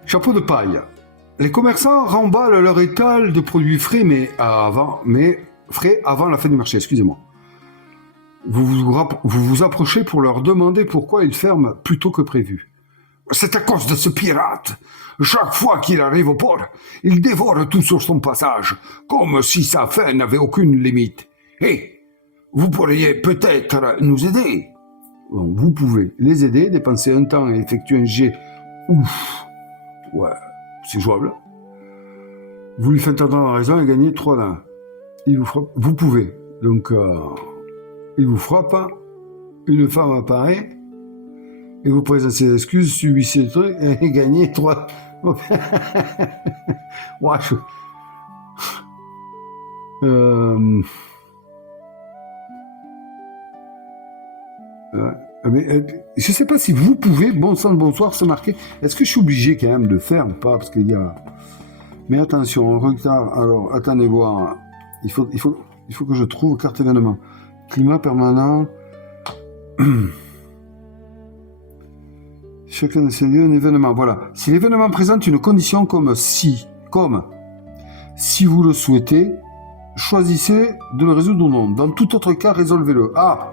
Chapeau de paille. Les commerçants remballent leur étal de produits frais, frais avant la fin du marché, excusez-moi. Vous vous approchez pour leur demander pourquoi ils ferment plus tôt que prévu. C'est à cause de ce pirate. Chaque fois qu'il arrive au port, il dévore tout sur son passage, comme si sa faim n'avait aucune limite. Hé, vous pourriez peut-être nous aider. Bon, vous pouvez les aider, dépenser un temps et effectuer un jet. Ouf, ouais. C'est jouable. Vous lui faites entendre raison et gagnez 3 nains. Il vous frappe. Vous pouvez. Donc, il vous frappe. Une femme apparaît. Et vous présentez ses excuses, subissez le truc et gagnez 3. Ouais, mais, je sais pas si vous pouvez, bon sang de bonsoir, se marquer. Est-ce que je suis obligé quand même de le faire ou pas? Parce qu'il y a. Mais attention, retard. Alors, attendez voir. Il faut que je trouve carte événement. Climat permanent. Chacun de ces lieux, un événement. Voilà. Si l'événement présente une condition comme si vous le souhaitez, choisissez de le résoudre ou non. Dans tout autre cas, résolvez-le. Ah,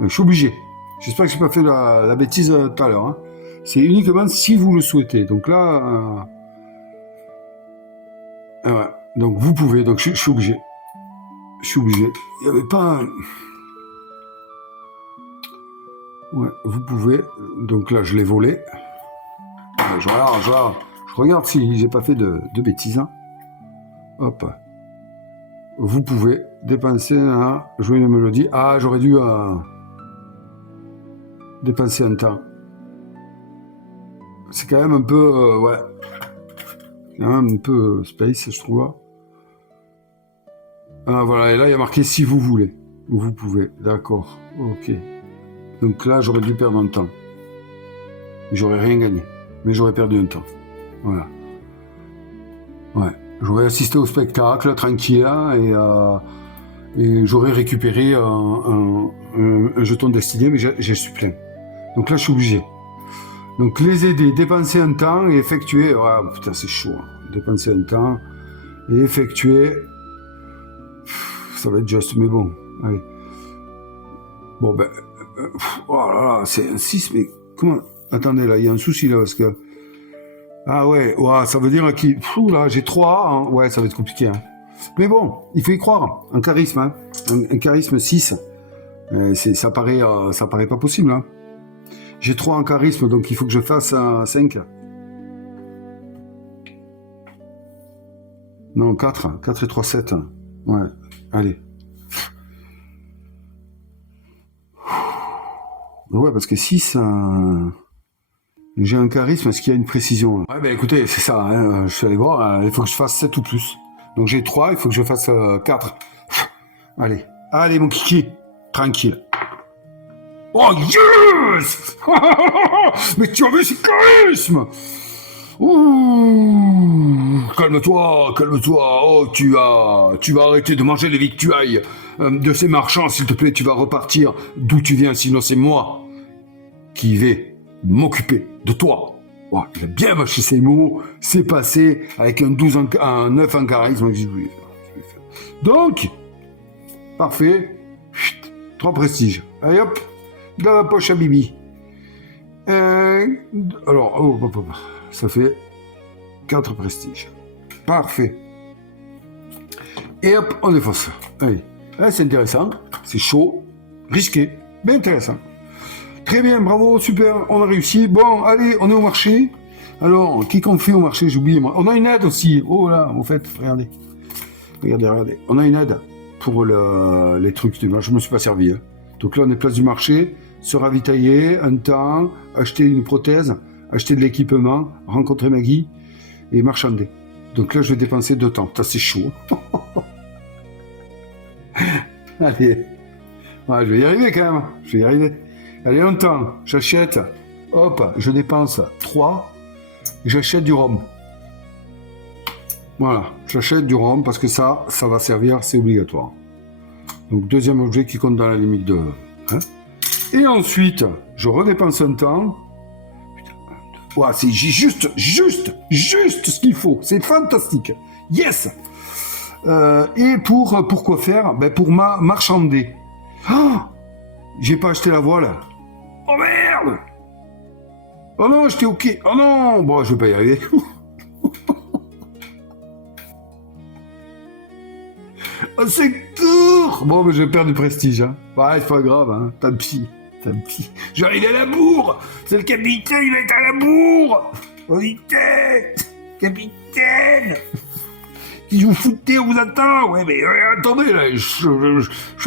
je suis obligé. J'espère que je n'ai pas fait la bêtise tout à l'heure. Hein. C'est uniquement si vous le souhaitez. Donc là... ouais. Donc vous pouvez. Donc je suis obligé. Je suis obligé. Il n'y avait pas... Ouais, vous pouvez. Donc là, je l'ai volé. Je regarde si j'ai pas fait de bêtises. Hein. Hop. Vous pouvez dépenser jouer une mélodie. Ah, j'aurais dû... dépenser un temps. C'est quand même un peu... ouais. Quand même un peu space, je trouve. Ah, voilà, et là, il y a marqué « si vous voulez ». Vous pouvez, d'accord. Ok. Donc là, j'aurais dû perdre un temps. J'aurais rien gagné. Mais j'aurais perdu un temps. Voilà. Ouais. J'aurais assisté au spectacle, tranquille, et j'aurais récupéré un jeton destiné, mais j'ai su plein. Donc là, je suis obligé. Donc les aider, dépenser un temps et effectuer... Ah, putain, c'est chaud. Hein. Dépenser un temps et effectuer... Ça va être juste, mais bon. Allez. Bon, ben... oh là là, c'est un 6, mais comment... Attendez, là, il y a un souci, là, parce que... Ah ouais, ça veut dire qu'il... là, j'ai 3, hein. Ouais, ça va être compliqué, hein. Mais bon, il faut y croire. Un charisme, hein. Un charisme 6. Ça paraît pas possible, hein. J'ai 3 en charisme, donc il faut que je fasse un 5. Non, 4. 4 et 3, 7. Ouais, allez. Ouais, parce que 6, j'ai un charisme, est-ce qu'il y a une précision? Ouais, ben écoutez, c'est ça, hein, je suis allé voir, il faut que je fasse 7 ou plus. Donc j'ai 3, il faut que je fasse 4. Allez, allez mon kiki, tranquille. Oh yes. Mais tu as vu ce charisme. Ouh, calme-toi, calme-toi. Oh, tu vas arrêter de manger les victuailles de ces marchands, s'il te plaît. Tu vas repartir d'où tu viens, sinon c'est moi qui vais m'occuper de toi. Oh, il a bien mâché ses mots, c'est passé avec un 9 en charisme. Donc, parfait. Chut, 3 prestiges. Allez hop, dans la poche à Bibi. Alors, ça fait 4 prestiges. Parfait. Et hop, on défausse. Allez. Là, c'est intéressant. C'est chaud, risqué, mais intéressant. Très bien, bravo, super, on a réussi. Bon, allez, on est au marché. Alors, qui qu'on fait au marché? J'ai oublié, moi. On a une aide aussi. Oh là, au fait, regardez. Regardez. On a une aide pour les trucs. Je me suis pas servi. Hein. Donc là, on est place du marché, se ravitailler, un temps, acheter une prothèse, acheter de l'équipement, rencontrer Maggie et marchander. Donc là, je vais dépenser 2 temps. Ça, c'est chaud. Allez. Ouais, je vais y arriver quand même. Je vais y arriver. Allez, un temps, j'achète. Hop, je dépense 3. J'achète du rhum. Voilà, j'achète du rhum parce que ça va servir, c'est obligatoire. Donc, deuxième objet qui compte dans la limite de... Hein. Et ensuite, je redépense un temps. Ouais, c'est juste ce qu'il faut. C'est fantastique. Yes. Et pour quoi faire? Ben pour marchander. Oh, j'ai pas acheté la voile. Oh merde. Oh non, j'étais ok. Oh non, bon, je vais pas y arriver. Oh, c'est court. Bon, mais je perds du prestige. Hein. Ouais, c'est pas grave. Hein. Tant pis. J'arrive à la bourre. C'est le capitaine, il va être à la bourre. Oh, capitaine. Qui vous foutez, on vous attend. Ouais, mais attendez, là, je suis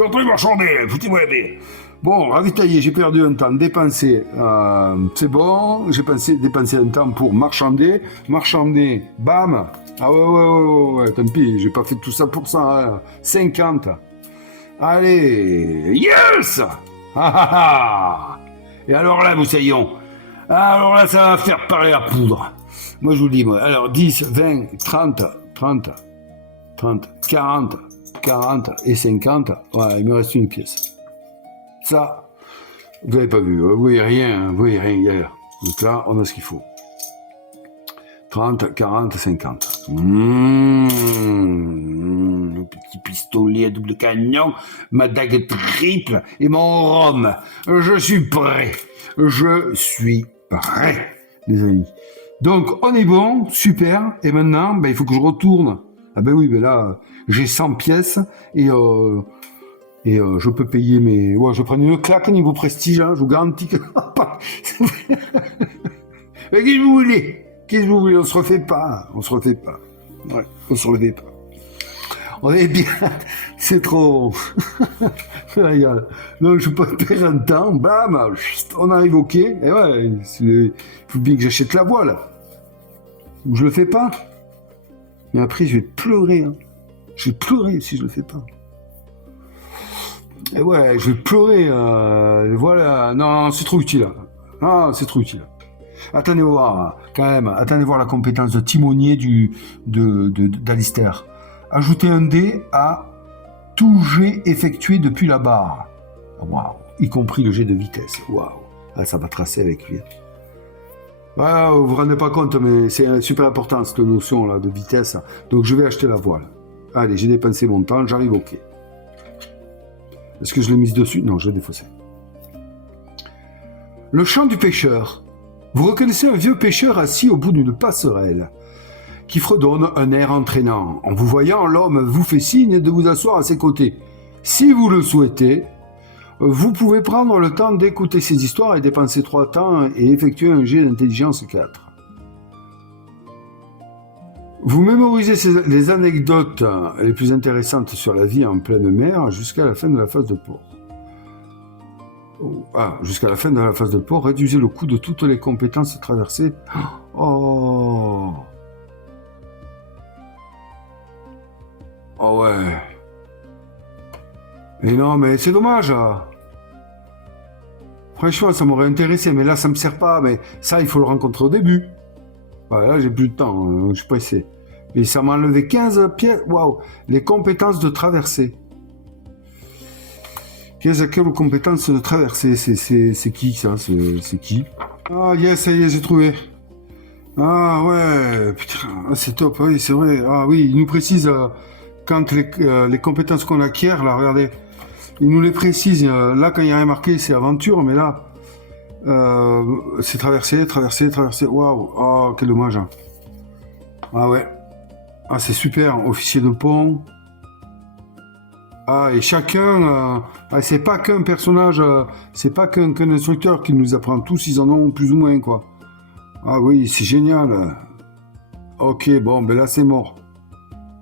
en train de marchander. Foutez-moi la paix. Bon, ravitaillé, j'ai perdu un temps, dépensé, c'est bon, j'ai dépensé un temps pour marchander, bam, ah ouais, tant pis, j'ai pas fait tout ça pour ça, hein. 50, allez, yes, et alors là, Moussaillon, alors là, ça va faire parler la poudre, moi je vous le dis, moi, alors 10, 20, 30, 40 et 50, voilà, il me reste une pièce. Ça, vous n'avez pas vu, vous voyez rien, là. Donc là, on a ce qu'il faut. 30, 40, 50. Le petit pistolet à double canon, ma dague triple et mon rhum. Je suis prêt, les amis. Donc, on est bon, super. Et maintenant, ben, il faut que je retourne. Ah ben oui, ben là, j'ai 100 pièces et je peux payer mes... Ouais, je prends une claque niveau prestige, hein, je vous garantis que... Mais qu'est-ce que vous voulez? On se refait pas. Ouais, on se refait pas. On est bien, c'est trop... Donc je peux perdre un temps, bam, on arrive au quai, et ouais, il faut bien que j'achète la voile. Je le fais pas. Mais après, je vais pleurer. Hein. Je vais pleurer si je le fais pas. Et ouais, je vais pleurer. Voilà. Non, c'est trop utile. Ah, c'est trop utile. Attendez voir, quand même. Attendez voir la compétence de timonier d'Alistair. Ajoutez un dé à tout jet effectué depuis la barre. Waouh. Y compris le jet de vitesse. Waouh. Ah, ça va tracer avec lui. Ah, vous vous rendez pas compte, mais c'est super important cette notion là de vitesse. Donc je vais acheter la voile. Allez, j'ai dépensé mon temps, j'arrive au quai. Est-ce que je l'ai mise dessus? Non, je l'ai défaussé. Le chant du pêcheur. Vous reconnaissez un vieux pêcheur assis au bout d'une passerelle, qui fredonne un air entraînant. En vous voyant, l'homme vous fait signe de vous asseoir à ses côtés. Si vous le souhaitez, vous pouvez prendre le temps d'écouter ces histoires et dépenser 3 temps et effectuer un jet d'intelligence 4. Vous mémorisez les anecdotes les plus intéressantes sur la vie en pleine mer jusqu'à la fin de la phase de port. Jusqu'à la fin de la phase de port, réduisez le coût de toutes les compétences traversées. Oh. Oh ouais. Mais non, mais c'est dommage. Franchement, ça m'aurait intéressé, mais là, ça me sert pas. Mais ça, il faut le rencontrer au début. Voilà, là, j'ai plus de temps, je suis pressé. Et ça m'a enlevé 15 pièces. Waouh. Les compétences de traversée. Quelles compétences de traversée? C'est qui, ça? C'est qui? Ah, yes, ça y est, j'ai trouvé. Ah, ouais. Putain, c'est top. Oui, c'est vrai. Ah, oui, il nous précise quand les compétences qu'on acquiert, là, regardez. Il nous les précise. Là, quand il n'y a rien marqué, c'est aventure, mais là, c'est traversée. Waouh. Oh, quel dommage. Ah, ouais. Ah, c'est super. Officier de pont. Ah, et chacun, c'est pas qu'un personnage, c'est pas qu'un instructeur qui nous apprend. Tous, ils en ont plus ou moins, quoi. Ah oui, c'est génial. Ok, bon, ben là, c'est mort.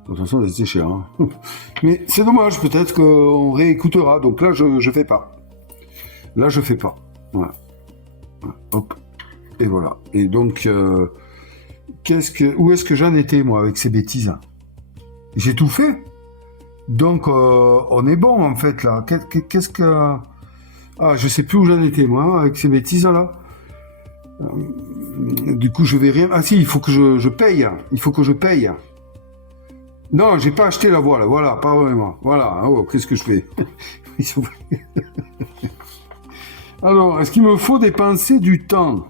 De toute façon, c'est cher. Hein. Mais c'est dommage, peut-être qu'on réécoutera. Donc là, je fais pas. Là, je fais pas. Voilà. Hop. Et voilà. Et donc, où est-ce que j'en étais, moi, avec ces bêtises? J'ai tout fait. Donc, on est bon, en fait, là. Qu'est-ce que... Ah, je sais plus où j'en étais, moi, avec ces bêtises-là. Du coup, je vais rien... Ah si, il faut que je paye. Il faut que je paye. Non, j'ai pas acheté la voile. Voilà, pas vraiment. Voilà. Oh, qu'est-ce que je fais? Alors, est-ce qu'il me faut dépenser du temps?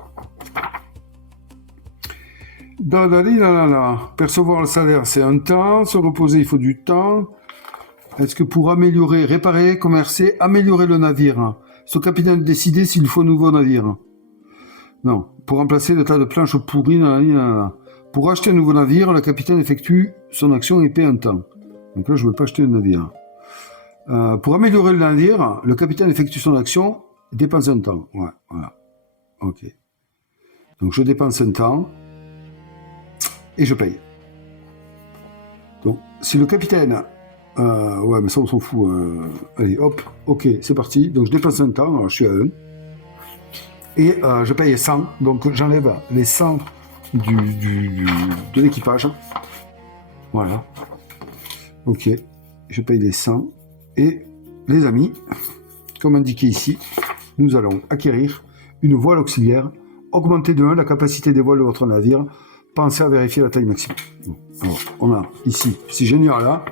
Percevoir le salaire, c'est un temps. Se reposer, il faut du temps. Est-ce que pour améliorer, réparer, commercer, améliorer le navire, c'est au capitaine de décider s'il faut un nouveau navire? Non. Pour remplacer le tas de planches pourries, pour acheter un nouveau navire, le capitaine effectue son action et paie un temps. Donc là, je ne veux pas acheter un navire. Pour améliorer le navire, le capitaine effectue son action et dépense un temps. Ouais, voilà. Ok. Donc je dépense un temps et je paye. Donc, si le capitaine... ouais, mais ça, on s'en fout. Allez, hop, ok, c'est parti. Donc, je dépense un temps, alors je suis à 1. Et je paye 100. Donc, j'enlève les 100 de l'équipage. Voilà. Ok, je paye les 100. Et, les amis, comme indiqué ici, nous allons acquérir une voile auxiliaire, augmenter de 1 la capacité des voiles de votre navire. Pensez à vérifier la taille maximum. Bon, alors, on a ici, c'est génial là.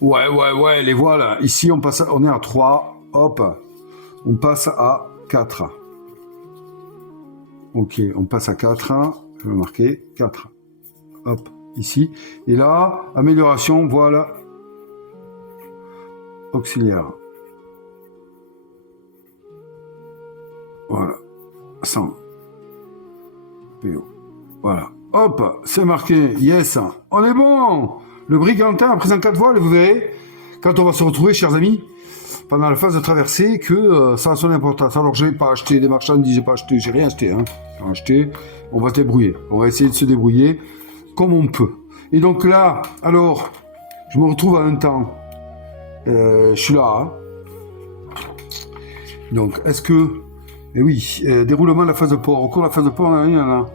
Ouais, les voiles. Ici, on est à 3. Hop, on passe à 4. Ok, on passe à 4. Je vais marquer 4. Hop, ici. Et là, amélioration, voile auxiliaire. Voilà, 100. PO. Voilà. Hop, c'est marqué. Yes, on est bon. Le brigantin a présent 4 voiles et vous verrez, quand on va se retrouver, chers amis, pendant la phase de traversée, que ça a son importance. Alors, j'ai pas acheté des marchandises, j'ai rien acheté. Hein. On va se débrouiller. On va essayer de se débrouiller comme on peut. Et donc là, alors, je me retrouve à un temps. Je suis là. Hein. Donc, est-ce que... Eh oui, déroulement de la phase de port. Au cours de la phase de port, on a rien.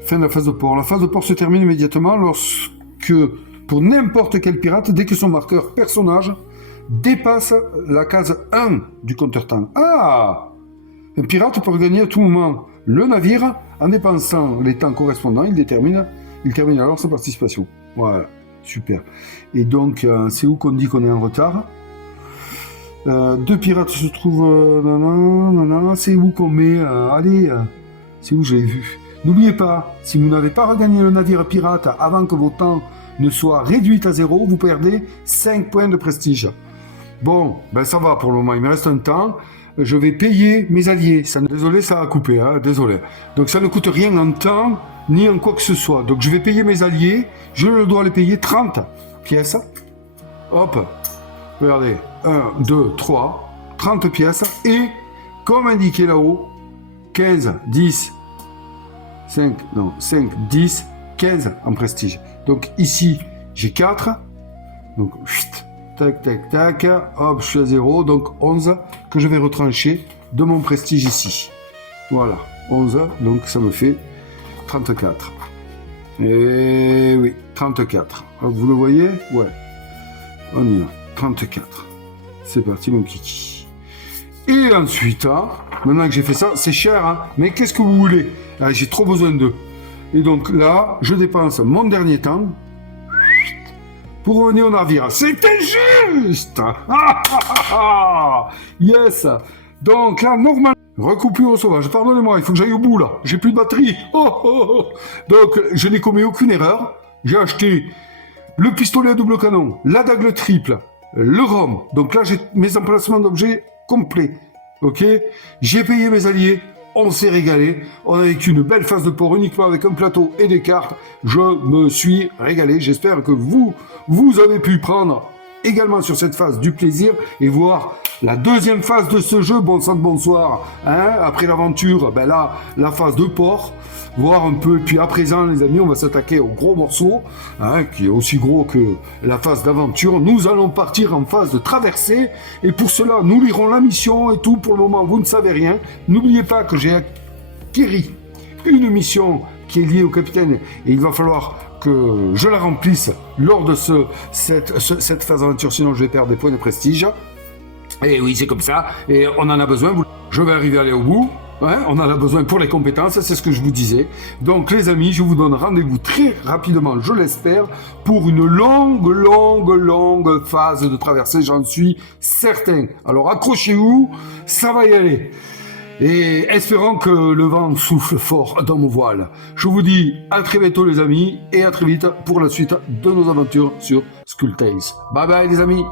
Fin de la phase de port. La phase de port se termine immédiatement lorsque, pour n'importe quel pirate, dès que son marqueur personnage dépasse la case 1 du compteur temps. Ah! Un pirate peut regagner à tout moment le navire en dépensant les temps correspondants. Il termine alors sa participation. Voilà, super. Et donc, c'est où qu'on dit qu'on est en retard? 2 pirates se trouvent... c'est où qu'on met... c'est où j'ai vu? N'oubliez pas, si vous n'avez pas regagné le navire pirate avant que vos temps ne soient réduits à 0, vous perdez 5 points de prestige. Bon, ben ça va pour le moment, il me reste un temps. Je vais payer mes alliés. Désolé, ça a coupé, hein, désolé. Donc ça ne coûte rien en temps, ni en quoi que ce soit. Donc je vais payer mes alliés, je dois les payer 30 pièces. Hop, regardez, 1, 2, 3, 30 pièces. Et, comme indiqué là-haut, 15, 10, 5, 10, 15 en prestige. Donc ici, j'ai 4. Donc, tac, hop, je suis à 0. Donc 11 que je vais retrancher de mon prestige ici. Voilà, 11, donc ça me fait 34. Et oui, 34. Vous le voyez? Ouais. On y va. 34. C'est parti, mon kiki. Et ensuite, hein, maintenant que j'ai fait ça, c'est cher, hein, mais qu'est-ce que vous voulez? Ah, j'ai trop besoin d'eux. Et donc là, je dépense mon dernier temps pour revenir au navire. C'était juste. Yes. Donc là, normalement, recoupure au sauvage. Pardonnez-moi, il faut que j'aille au bout là. J'ai plus de batterie. Donc, je n'ai commis aucune erreur. J'ai acheté le pistolet à double canon, la dague triple, le rhum. Donc là, j'ai mes emplacements d'objets complets. Ok? J'ai payé mes alliés. On s'est régalé. On a vécu une belle phase de port uniquement avec un plateau et des cartes. Je me suis régalé. J'espère que vous avez pu prendre également sur cette phase du plaisir et voir la deuxième phase de ce jeu. Bon sang de bonsoir. Hein, après l'aventure, ben là, la phase de port. Voir un peu. Et puis à présent, les amis, on va s'attaquer au gros morceau, hein, qui est aussi gros que la phase d'aventure. Nous allons partir en phase de traversée. Et pour cela, nous lirons la mission et tout. Pour le moment, vous ne savez rien. N'oubliez pas que j'ai acquis une mission qui est liée au capitaine. Et il va falloir que je la remplisse lors de cette phase d'aventure. Sinon, je vais perdre des points de prestige. Et oui, c'est comme ça. Et on en a besoin. Je vais arriver à aller au bout. Ouais, on en a besoin pour les compétences, c'est ce que je vous disais. Donc les amis, je vous donne rendez-vous très rapidement, je l'espère, pour une longue phase de traversée, j'en suis certain. Alors accrochez-vous, ça va y aller. Et espérons que le vent souffle fort dans mon voile. Je vous dis à très bientôt les amis, et à très vite pour la suite de nos aventures sur Skull Tales. Bye bye les amis.